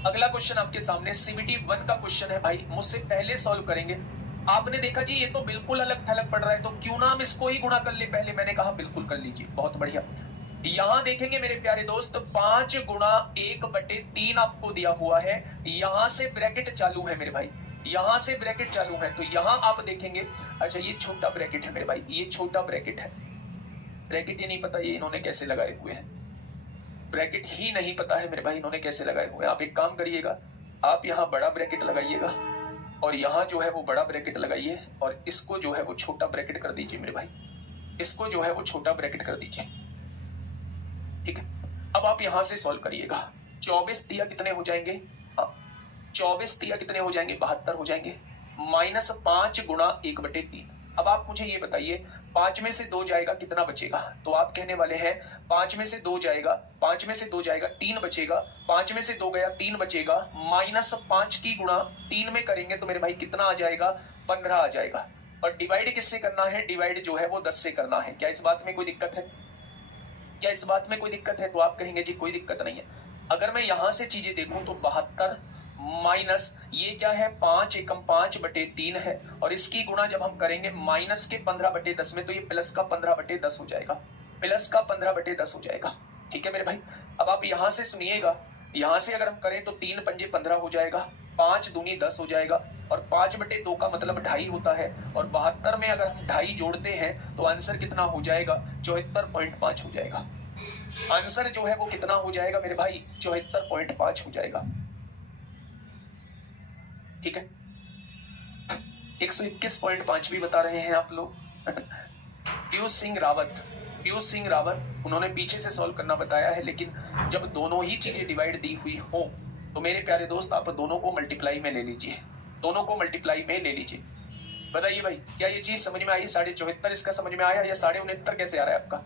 अगला क्वेश्चन आपके सामने CBT 1 का क्वेश्चन है भाई, मुझसे पहले सॉल्व करेंगे। आपने देखा जी ये तो बिल्कुल अलग थलग पड़ रहा है, तो क्यों ना हम इसको ही गुणा कर ले पहले। मैंने कहा बिल्कुल कर लीजिए, बहुत बढ़िया। यहां देखेंगे मेरे प्यारे दोस्त 5 गुणा 1/3 आपको दिया हुआ है। यहां से ब्रैकेट चालू है मेरे भाई, यहां से ब्रैकेट चालू है, तो यहां आप देखेंगे। अच्छा ये छोटा ब्रैकेट है मेरे भाई, ये छोटा ब्रैकेट है। ब्रैकेट ही नहीं पता ये इन्होंने कैसे लगाए हुए हैं, ब्रैकेट ही नहीं पता है मेरे भाई इन्होंने कैसे लगाए हुए हैं। आप एक काम करिएगा, आप यहाँ बड़ा ब्रैकेट लगाइएगा और यहाँ जो है वो बड़ा ब्रैकेट लगाइए और इसको जो है वो छोटा ब्रैकेट कर दीजिए मेरे भाई, इसको जो है वो छोटा ब्रैकेट कर दीजिए। ठीक है, अब आप यहां से सॉल्व करिएगा। 24 दिया कितने हो जाएंगे, 24 दिया कितने हो जाएंगे, 72 हो जाएंगे। -5 गुणा 1/3। अब आप मुझे ये बताइए 5 में से 2 जाएगा कितना बचेगा, तो आप कहने वाले हैं 5 में से 2 जाएगा, 5 में से 2 जाएगा 3 बचेगा, 5 में से 2 गया 3 बचेगा। -5 की गुणा 3 में करेंगे तो मेरे भाई कितना आ जाएगा, 15 आ जाएगा। और डिवाइड किससे करना है, डिवाइड जो है वो 10 से करना है। क्या इस बात में कोई दिक्कत है, क्या इस बात में कोई दिक्कत है? तो आप कहेंगे जी कोई दिक्कत नहीं है। अगर मैं यहां से चीजें देखूं तो 72 माइनस ये क्या है, 5 एकम 5/3 है, और इसकी गुणा जब हम करेंगे माइनस के 15/10 में, तो ये प्लस का 15/10 हो जाएगा, प्लस का 15/10 हो जाएगा। ठीक है मेरे भाई, अब आप यहां से सुनिएगा, यहां से अगर हम करें तो 3 पंजे 15 हो जाएगा, 5 दूनी 10 हो जाएगा, और 5/2 का मतलब 2.5 होता है, और 72 में अगर हम 2.5 जोड़ते हैं तो आंसर कितना हो जाएगा, 74.5 हो जाएगा। आंसर जो है वो कितना हो जाएगा मेरे भाई, 74.5 हो जाएगा। ठीक है, 121.5 भी बता रहे हैं आप लोग। पीयूष सिंह रावत उन्होंने पीछे से सॉल्व करना बताया है, लेकिन जब दोनों ही चीजें डिवाइड दी हुई हो तो मेरे प्यारे दोस्त आप दोनों को मल्टीप्लाई में ले लीजिए, दोनों को मल्टीप्लाई में ले लीजिए। बताइए भाई क्या ये चीज समझ में आई, 74.5 इसका समझ में आया, या 69.5 कैसे आ रहा है आपका?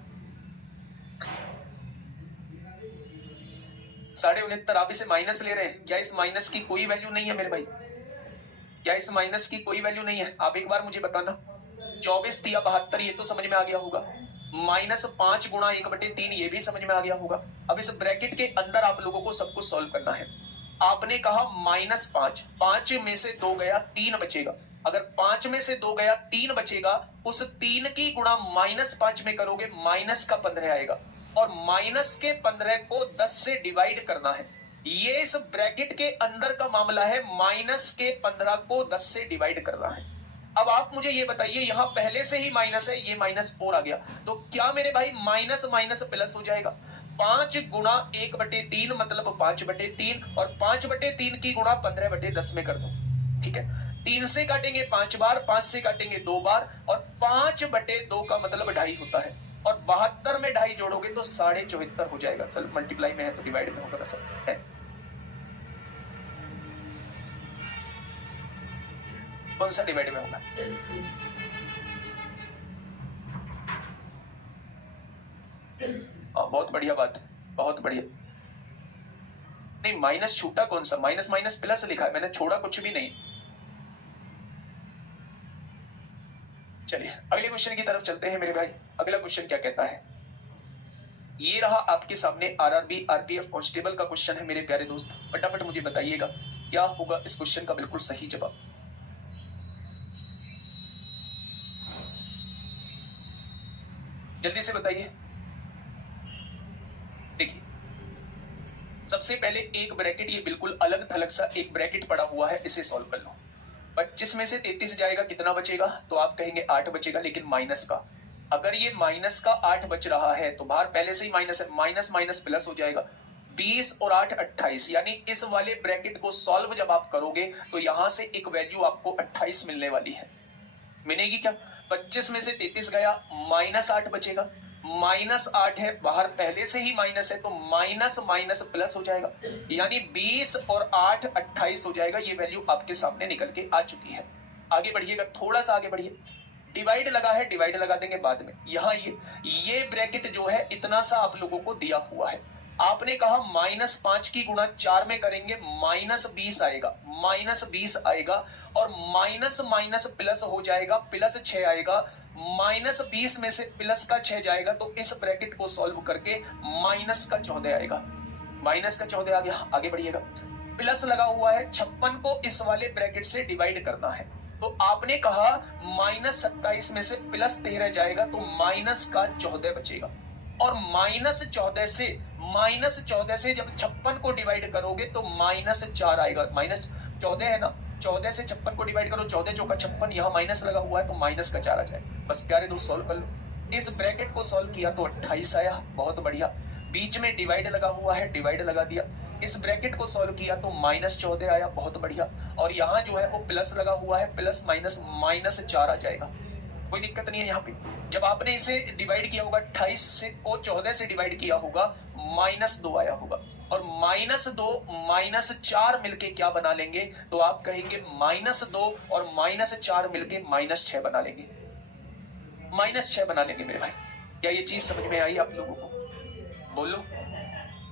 69.5 आप इसे माइनस ले रहे हैं, क्या इस माइनस की कोई वैल्यू नहीं है मेरे भाई, क्या इस माइनस की कोई वैल्यू नहीं है? आप एक बार मुझे बताना। 24 दिया 72 ये तो समझ में आ गया होगा, -5 गुणा 1/3 ये भी समझ में आ गया होगा। अब इस ब्रैकेट के अंदर आप लोगों को सब कुछ सॉल्व करना है। आपने कहा -5, 5 में से 2 गया 3 बचेगा। अगर 5 में से 2 गया 3 बचेगा, उस 3 की गुणा -5 में करोगे माइनस का 15 आएगा, और माइनस के 15 को 10 से डिवाइड करना है। ये इस ब्रैकेट के अंदर का मामला है, माइनस के 15 को 10 से डिवाइड करना है। अब आप मुझे ये बताइए, यहां पहले से ही माइनस है, ये -4 आ गया, तो क्या मेरे भाई माइनस माइनस प्लस हो जाएगा? 5 गुणा 1/3 मतलब 5/3, और 5/3 की गुणा 15/10 में कर दो। ठीक है, 3 से काटेंगे 5 बार, 5 से काटेंगे 2 बार, और 5/2 का मतलब 2.5 होता है, और 72 में 2.5 जोड़ोगे तो 74.5 हो जाएगा। चलो मल्टीप्लाई में है तो डिवाइड में होगा, सब है। कौन सा डिवाइड में होगा? बहुत बढ़िया बात है, बहुत बढ़िया। नहीं माइनस छूटा कौन सा, माइनस माइनस प्लस लिखा है, मैंने छोड़ा कुछ भी नहीं। चलिए अगले क्वेश्चन की तरफ चलते हैं मेरे भाई। अगला क्वेश्चन क्या कहता है, ये रहा आपके सामने आरआरबी आरपीएफ कांस्टेबल का क्वेश्चन है मेरे प्यारे दोस्त। फटाफट मुझे बताइएगा क्या होगा इस क्वेश्चन का बिल्कुल सही जवाब। जल्दी से बताइए। देखिए सबसे पहले एक ब्रैकेट, ये बिल्कुल अलग थलग सा एक ब्रैकेट पड़ा हुआ है, इसे सॉल्व कर लो। 25 में से 33 जाएगा कितना बचेगा, तो आप कहेंगे 8 बचेगा, लेकिन माइनस का। अगर ये माइनस का 8 बच रहा है तो बाहर पहले से ही माइनस है, माइनस माइनस प्लस हो जाएगा। 20 और 8 28, यानी इस वाले ब्रैकेट को सॉल्व जब आप करोगे तो यहां से एक वैल्यू आपको 28 मिलने वाली है। मिलेगी क्या? 25 में से 33 गया, -8 बचेगा, -8 है, बाहर पहले से ही माइनस है, तो माइनस माइनस प्लस हो जाएगा, यानी 20 और 8 28 हो जाएगा। ये वैल्यू आपके सामने निकल के आ चुकी है। आगे बढ़िएगा, थोड़ा सा आगे बढ़िए। डिवाइड लगा है, डिवाइड लगा देंगे बाद में। यहाँ ये ब्रैकेट जो है इतना सा आप लोगों को दिया हुआ है, आपने कहा -5 की गुणा 4 में करेंगे -20 आएगा, -20 आएगा और माइनस माइनस प्लस हो जाएगा, +6 आएगा, -20 में से प्लस का 6 जाएगा तो इस ब्रैकेट को सॉल्व करके -14 आएगा, -14 आ गया। आगे बढ़िएगा, प्लस लगा हुआ है, 56 को इस वाले ब्रैकेट से डिवाइड करना है तो आपने कहा -27 में से +13 जाएगा तो -14 बचेगा और -14 से जब 56 को डिवाइड करोगे तो -4 आएगा। -14 है ना, 14 से 56 को डिवाइड करो, 14 चौका 56, यहाँ माइनस लगा हुआ है तो -4 आ जाएगा। बस प्यारे दोस्त सॉल्व कर लो। इस ब्रैकेट को सॉल्व किया तो 28 आया, बहुत बढ़िया। बीच में डिवाइड लगा हुआ है, डिवाइड लगा दिया। इस ब्रैकेट को सॉल्व किया तो -14 आया, बहुत बढ़िया। और यहाँ जो है वो प्लस लगा हुआ है, प्लस माइनस -4 आ जाएगा, कोई दिक्कत नहीं है। यहाँ पे जब आपने इसे डिवाइड किया होगा 28 से को 14 से डिवाइड किया होगा, -2 आया होगा और -2 -4 मिलके क्या बना लेंगे तो आप कहेंगे -2 और -4 मिलके -6 बना लेंगे, -6 बना लेंगे मेरे भाई। क्या ये चीज समझ में आई आप लोगों को? बोलो,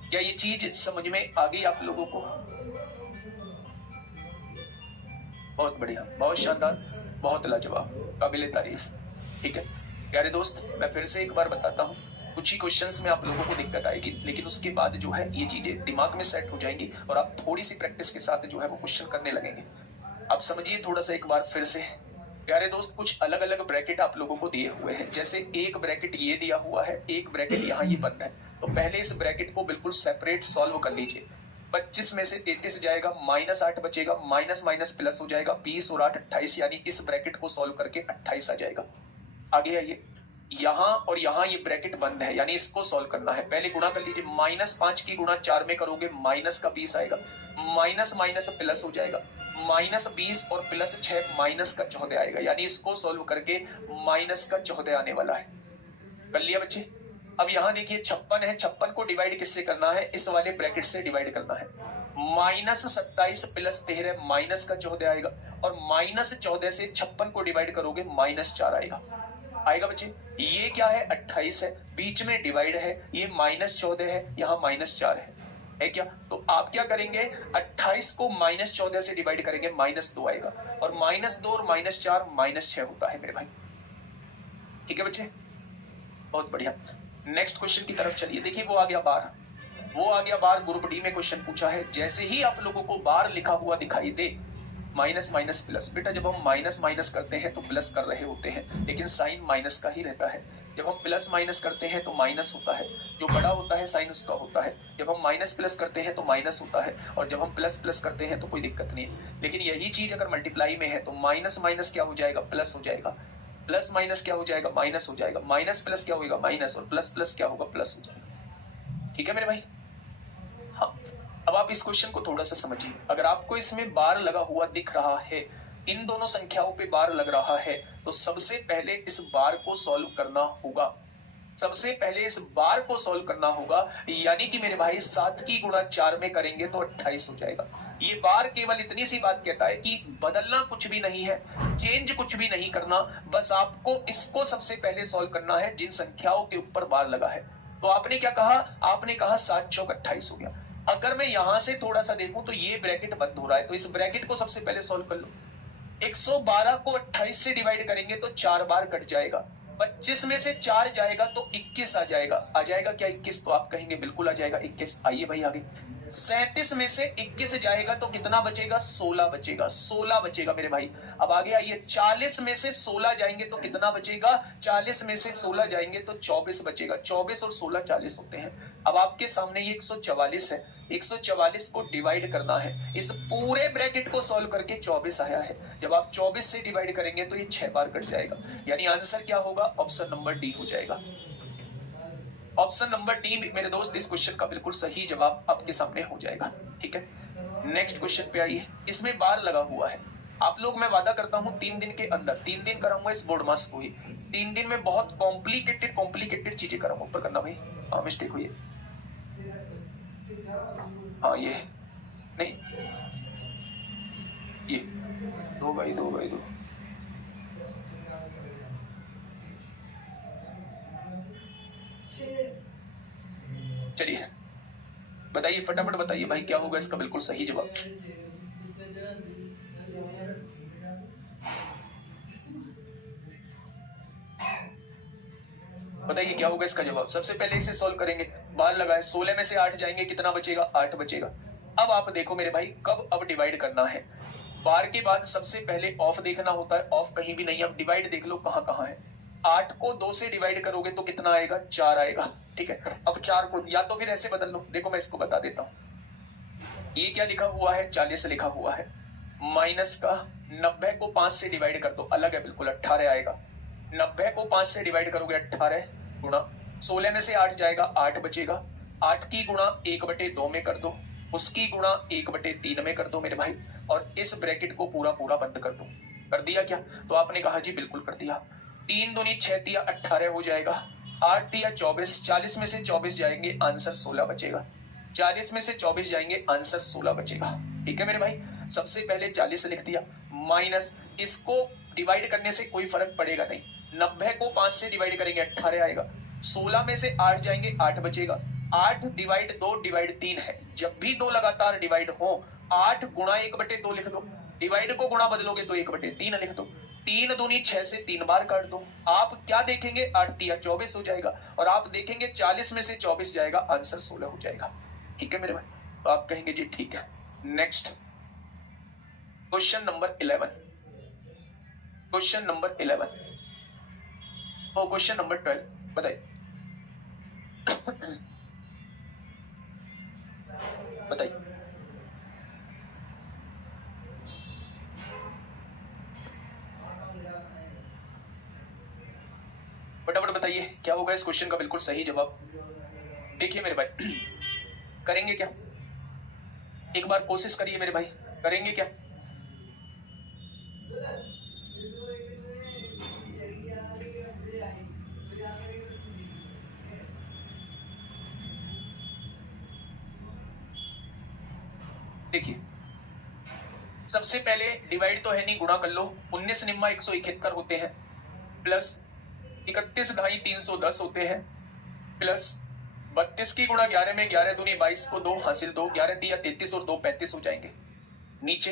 क्या ये चीज समझ में आ गई आप लोगों को? बहुत बढ़िया, बहुत शानदार, बहुत लाजवाब, काबिले तारीफ। ठीक है प्यारे दोस्त, मैं फिर से एक बार बताता हूँ, कुछ ही क्वेश्चंस में आप लोगों को दिक्कत आएगी, लेकिन उसके बाद जो है ये चीजें दिमाग में सेट हो जाएंगी और आप थोड़ी सी प्रैक्टिस के साथ जो है वो क्वेश्चन करने लगेंगे। आप समझिए थोड़ा सा एक बार फिर से प्यारे दोस्त, कुछ अलग अलग ब्रैकेट आप लोगों को दिए हुए हैं। जैसे एक ब्रैकेट ये दिया हुआ है, एक ब्रैकेट यहाँ ये बंद है, तो पहले इस ब्रैकेट को बिल्कुल सेपरेट सॉल्व कर लीजिए। 25 में से 33 जाएगा, -8 बचेगा, माइनस माइनस प्लस हो जाएगा, 20 और 8 28, यानी इस ब्रैकेट को सॉल्व करके 28 आ जाएगा। आगे आइए, यहाँ और यहाँ ये ब्रैकेट बंद है, यानी इसको सॉल्व करना है। पहले गुणा कर लीजिए, -5 की गुणा 4 में करोगे माइनस का 20 आएगा, माइनस माइनस प्लस हो जाएगा, -20 और +6 -14 आएगा, यानी इसको सॉल्व करके -14 आने वाला है। कर लिया बच्चे? अब यहाँ देखिए 56 है, 56 को डिवाइड किससे करना है? इस वाले ब्रैकेट से डिवाइड करना है। -27 + 13 -14 आएगा और -14 से 56 को डिवाइड करोगे -4 आएगा। आएगा बच्चे? ये क्या है? 28 है, बीच में डिवाइड है, ये -14 है, यहाँ -4 है क्या? तो आप क्या करेंगे? 28 को -14 से डिवाइड करेंगे, -2 आएगा और -2 और -4 -6 होता है मेरे भाई। ठीक है बच्चे, बहुत बढ़िया। नेक्स्ट क्वेश्चन की तरफ चलिए। देखिए वो आ गया बार, वो आ गया बार। ग्रुप डी में क्वेश्चन पूछा है, जैसे ही आप लोगों को बार लिखा हुआ दिखाई दे, माइनस माइनस प्लस। बेटा जब हम माइनस माइनस करते हैं तो प्लस कर रहे होते हैं, लेकिन साइन माइनस का ही रहता है। जब हम प्लस माइनस करते हैं तो माइनस होता है, जो बड़ा होता है साइन उसका होता है। जब हम माइनस प्लस करते हैं तो माइनस होता है, और जब हम प्लस प्लस करते हैं तो कोई दिक्कत नहीं है। लेकिन यही चीज अगर मल्टीप्लाई में है तो माइनस माइनस क्या हो जाएगा? प्लस हो जाएगा, प्लस माइनस क्या हो जाएगा? माइनस हो जाएगा, माइनस प्लस क्या होगा? माइनस, और प्लस प्लस क्या होगा? प्लस हो जाएगा। ठीक है मेरे भाई? हाँ, अब आप इस क्वेश्चन को थोड़ा सा समझिए। अगर आपको इसमें बार लगा हुआ दिख रहा है, इन दोनों संख्याओं पे बार लग रहा है, तो सबसे पहले इस बार को सॉल्व करना होगा। सबसे पहले इस बार को सॉल्व करना होगा, यानी कि मेरे भाई 7 की गुणा 4 में करेंगे तो 28 हो जाएगा। ये बार केवल इतनी सी बात कहता है कि बदलना कुछ भी नहीं है, चेंज कुछ भी नहीं करना, बस आपको इसको सबसे पहले सॉल्व करना है जिन संख्याओं के ऊपर बार लगा है। तो आपने क्या कहा? आपने कहा 7 चौक 28 हो गया। अगर मैं यहां से थोड़ा सा देखूं तो ये ब्रैकेट बंद हो रहा है, तो इस ब्रैकेट को सबसे पहले सॉल्व कर लो। 112 को 28 से डिवाइड करेंगे तो 4 बार कट जाएगा, 25 में से 4 जाएगा तो 21 आ जाएगा। आ जाएगा क्या 21? तो आप कहेंगे बिल्कुल आ जाएगा 21। आइए भाई आगे, 37 में से 21 जाएगा तो कितना बचेगा? 16 बचेगा, 16 बचेगा मेरे भाई। अब आगे आइए, 40 में से 16 जाएंगे तो कितना बचेगा? 40 में से 16 जाएंगे तो 24 बचेगा। 24 और 16 40 होते हैं। अब आपके सामने ये 144 है, 144 को डिवाइड करना है। इस पूरे ब्रैकेट को सॉल्व करके 24 आया है। जब आप 24 से डिवाइड करेंगे तो ये 6 बार कट जाएगा, यानी आंसर क्या होगा? ऑप्शन नंबर डी हो जाएगा। ऑप्शन नंबर डी मेरे दोस्त, इस क्वेश्चन का बिल्कुल सही जवाब आपके सामने हो जाएगा। ठीक है, नेक्स्ट क्वेश्चन पे आइए। इसमें बार लगा हुआ है। आप लोग, मैं वादा करता हूं 3 दिन के अंदर, 3 दिन कराऊंगा इस बोर्ड मास को ही। 3 दिन में बहुत कॉम्प्लिकेटेड चीजें कराऊंगा। ऊपर करना भाई, हाँ मिस्टेक हुई है, हाँ ये नहीं, ये 2/2/2। चलिए बताइए फटाफट बताइए भाई, क्या होगा इसका बिल्कुल सही जवाब? बताइए क्या होगा इसका जवाब? सबसे पहले इसे सॉल्व करेंगे, बाल लगाए, 16 में से 8 जाएंगे, कितना बचेगा? 8 बचेगा। अब आप देखो मेरे भाई, कब अब डिवाइड करना है। बार के बाद सबसे पहले ऑफ देखना होता है, ऑफ कहीं भी नहीं है। अब डिवाइड देख लो कहां कहां है। 8 को 2 से डिवाइड करोगे तो कितना आएगा? 4 आएगा। ठीक है, अब 4 को या तो फिर ऐसे बदल लो, देखो मैं इसको बता देता हूं। ये क्या लिखा हुआ है? 40 लिखा हुआ है, माइनस का 90 को 5 से डिवाइड कर दो, अलग है बिल्कुल, 18 आएगा। 90 को 5 से डिवाइड करोगे 18 गुणा 16 में से 8 जाएगा, 8 बचेगा। 8 की गुणा 1/2 में कर दो, उसकी गुणा 1/3 में कर दो मेरे भाई, और इस ब्रैकेट को पूरा पूरा बंद कर दो। कर दिया क्या? तो आपने कहा जी बिल्कुल कर दिया। 3 दूनी 6 तिया 18 हो जाएगा, 8 तिया 24, 40 में से 24 जाएंगे, आंसर 16 बचेगा। 40 में से 24 जाएंगे, आंसर 16 बचेगा। ठीक है मेरे भाई, सबसे पहले 40 लिख दिया, माइनस इसको डिवाइड करने से कोई फर्क पड़ेगा नहीं। 90 को 5 से डिवाइड करेंगे, 18 आएगा। 16 में से 8 जाएंगे, 8 बचेगा। 8 डिवाइड 2 डिवाइड 3 है, जब भी दो लगातार डिवाइड हो 8 गुणा 1/2 लिख दो, डिवाइड को गुणा बदलोगे तो 1/3 लिख दो। 3 दूनी 6 से 3 बार काट दो, आप क्या देखेंगे? 8 तिया 24 हो जाएगा, और आप देखेंगे 40 में से 24 जाएगा, आंसर 16 हो जाएगा। ठीक है मेरे भाई, तो आप कहेंगे जी ठीक है। Next question number 11, question number 11 और क्वेश्चन नंबर 12 बताइए। बताइए फटाफट बताइए क्या होगा इस क्वेश्चन का बिल्कुल सही जवाब? देखिए मेरे भाई, करेंगे क्या? एक बार कोशिश करिए मेरे भाई, करेंगे क्या? देखिए सबसे पहले डिवाइड तो है नहीं, गुणा कर लो। 19 निम्मा 171 होते हैं, प्लस 31 ढाई 310 होते हैं, प्लस 32 की गुणा 11 में, 11 दूनी 22 को 2 हासिल 2, 11 तिया 33 और 2 35 हो जाएंगे। नीचे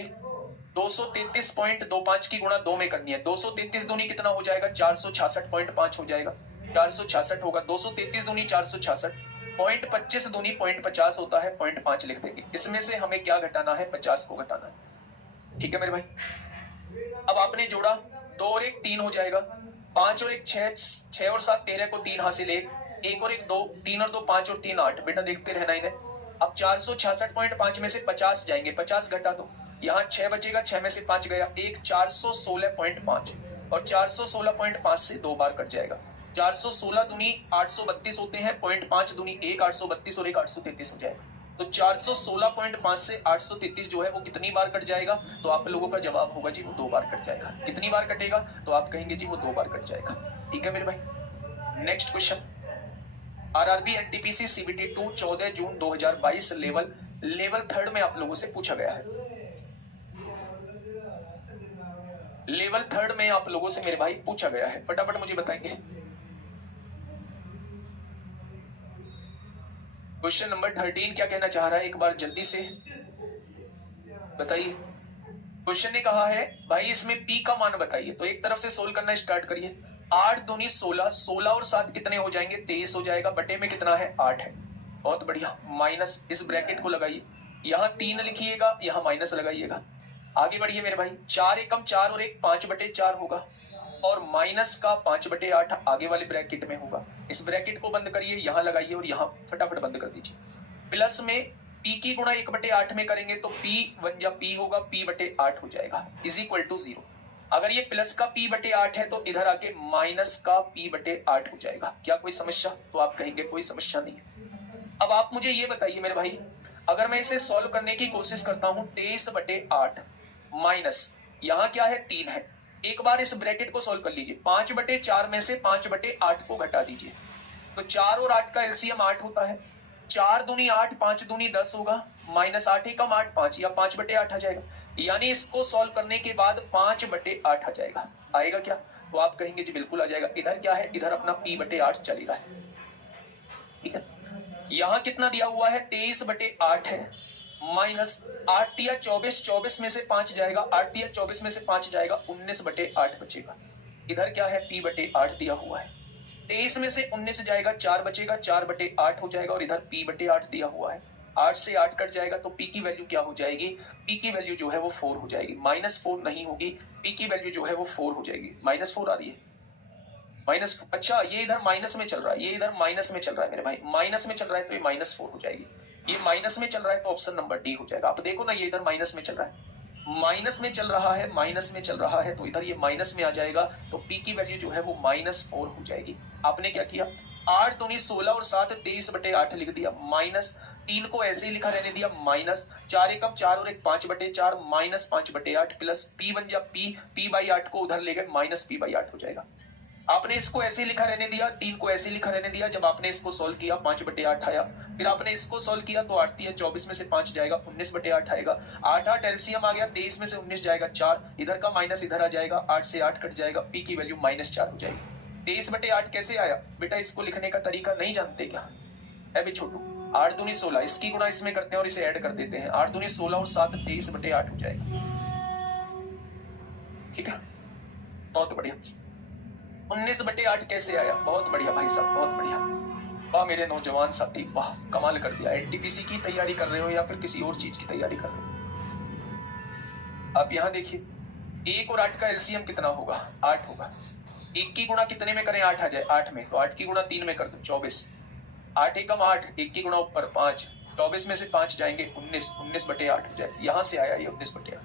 233.25 की गुणा 2 में करनी है, 233 दूनी कितना हो जाएगा? 466.5 हो जाएगा, 466 होगा। 233 दूनी 466, 0.25 दूनी 0.50 होता है, 0.5 लिख देंगे। इसमें से हमें क्या घटाना है? 50 को घटाना है। ठीक है मेरे भाई, अब आपने जोड़ा, 2 और 1 3 हो जाएगा, 5 और 1 6, 6 और 7 13 को 3 हासिल 1, 1 और 1 2, 3 और 2 5 और 3 8, बेटा देखते रहना इन्हें। अब 466.5 में से 50 जाएंगे, 50 घटा दो, यहाँ 6 बचेगा, 6 में से 5 गया, एक 416.5, और 416.5 से 2 बार कट जाएगा। 416 दूनी 832 होते हैं, 0.5 दूनी 1 832 और 1 833 हो जाएगा। तो 416.5 से 833 जो है वो कितनी बार कट जाएगा? तो आप लोगों का जवाब होगा जी वो 2 बार कट जाएगा। कितनी बार कटेगा? तो आप कहेंगे जी वो 2 बार कट जाएगा। ठीक है मेरे भाई, next question, RRB NTPC CBT 2 14 जून 2022 लेवल 3 में आप लोगों से पूछा गया है। लेवल 3 में आप लोगों से मेरे भाई पूछा गया है, फटाफट मुझे बताएंगे। क्वेश्चन नंबर 13 क्या कहना चाह रहा है, एक बार जल्दी से बताइए। क्वेश्चन ने कहा है भाई इसमें पी का मान बताइए, तो एक तरफ से सोल्व करना स्टार्ट करिए। 8 दूनी 16, 16 और 7 कितने हो जाएंगे? 23 हो जाएगा, बटे में कितना है? 8 है। बहुत बढ़िया, माइनस इस ब्रैकेट को लगाइए, यहाँ 3 लिखिएगा, यहाँ माइनस लगाइएगा। आगे बढ़िए मेरे भाई, 4 एकम 4 और 1 5/4 होगा, और माइनस का 5/8 आगे वाले ब्रैकेट में होगा। इस ब्रैकेट को बंद करिए, यहां लगाइए और यहां फटाफट बंद कर दीजिए। प्लस में p की गुणा 1/8 में करेंगे तो p 1 जा p होगा, p/8 हो जाएगा, इज इक्वल टू 0। अगर ये प्लस का p/8 है तो इधर आके माइनस का p/8 हो जाएगा। क्या कोई समस्या? तो आप कहेंगे कोई समस्या नहीं है। अब आप मुझे ये बताइए मेरे भाई, अगर मैं इसे सॉल्व करने की कोशिश करता हूं, 23/8 माइनस यहाँ क्या है? 3 है। एक बार इस ब्रैकेट को सॉल्व कर लीजिए, 5/4 में से 5/8 को घटा दीजिए, तो 4 और 8 का एलसीएम 8 होता है। 4 दूनी 8, 5 दूनी 10 होगा, माइनस 8 एकम 8 5 या 5/8 आ जाएगा। यानी इसको सॉल्व करने के बाद 5/8 आ जाएगा। आएगा क्या? तो आप कहेंगे जी बिल्कुल आ जाएगा। इधर क्या है? इधर अपना p/8 चलेगा। ठीक है, यहां कितना दिया हुआ है 23/8 है, माइनस 8 या 24, 24 में से 5 जाएगा, 8 या 24 में से 5 जाएगा, 19/8 बचेगा। इधर क्या है p/8 दिया हुआ है, 23 में से 19 जाएगा, 4 बचेगा, 4/8 हो जाएगा, और इधर p/8 दिया हुआ है, 8 से 8 कट जाएगा, तो p की वैल्यू क्या हो जाएगी, p की वैल्यू जो है वो 4 हो जाएगी, -4 नहीं होगी, p की वैल्यू जो है वो 4 हो जाएगी। -4 आ रही है, माइनस, अच्छा ये इधर माइनस में चल रहा है, ये इधर माइनस में चल रहा है मेरे भाई, माइनस में चल रहा है तो ये -4 हो जाएगी, ये माइनस में चल रहा है तो ऑप्शन नंबर डी हो जाएगा। आप देखो ना, ये इधर माइनस में चल रहा है, माइनस में चल रहा है, माइनस में चल रहा है, तो इधर ये माइनस में आ जाएगा, तो p की वैल्यू जो है वो -4 हो जाएगी। आपने क्या किया, 8 दूनी 16 और 7 23/8 लिख दिया, माइनस 3 को ऐसे ही लिखा रहने दिया, माइनस 4 एकम 4 और 1 5/4, -5/8 प्लस p बन जा p/8 को उधर ले गए, -p/8 हो जाएगा। आपने इसको ऐसे लिखा रहने दिया, 3 को ऐसे लिखा रहने दिया, जब आपने इसको सोल्व किया 5/8 आया, फिर आपने इसको सोल्व किया तो 8 या 24 में से 5 जाएगा, 19/8 आएगा, 8 एलसीएम आ गया, 23 में से 19 जाएगा 4, इधर का माइनस इधर आ जाएगा, 8 से 8 कट जाएगा, p की वैल्यू -4 हो जाएगी। 23/8 कैसे आया बेटा, इसको लिखने का तरीका नहीं जानते क्या है भी छोटू, 8 दूनी 16, इसकी गुणा इसमें करते हैं और इसे ऐड कर देते हैं, 8 दूनी 16 और 7 23/8 हो जाएगा। ठीक है, बहुत बढ़िया। 19/8 कैसे आया, बहुत बढ़िया भाई साहब, बहुत बढ़िया, वाह मेरे नौजवान साथी, वाह कमाल कर दिया। एनटीपीसी की तैयारी कर रहे हो या फिर किसी और चीज की तैयारी कर रहे हो। आप यहां देखिए, 1 और 8 का एलसीएम कितना होगा, 8 होगा, 1 की गुणा कितने में करें, 8 आ जाए, 8 में, तो 8 की गुणा 3 में कर दो, 24, 8 एकम 8, 1 की गुणा ऊपर 5, 24 में से 5 जाएंगे, 19, 19/8 हो जाए, यहां से आया ये 19/8।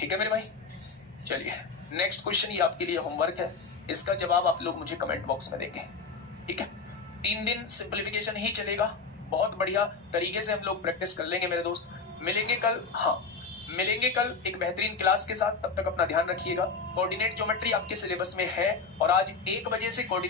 ठीक है मेरे भाई, चलिए नेक्स्ट क्वेश्चन, ये आपके लिए होमवर्क है, इसका जवाब आप लोग मुझे कमेंट बॉक्स में देंगे। ठीक है, 3 दिन सिंपलीफिकेशन ही चलेगा, बहुत बढ़िया तरीके से हम लोग प्रैक्टिस कर लेंगे मेरे दोस्त। मिलेंगे कल, हाँ मिलेंगे कल एक बेहतरीन क्लास के साथ, तब तक अपना ध्यान रखिएगा। कोऑर्डिनेट ज्योमेट्री आपके सिलेबस में है, और आज 1 बजे से कोऑर्डिनेट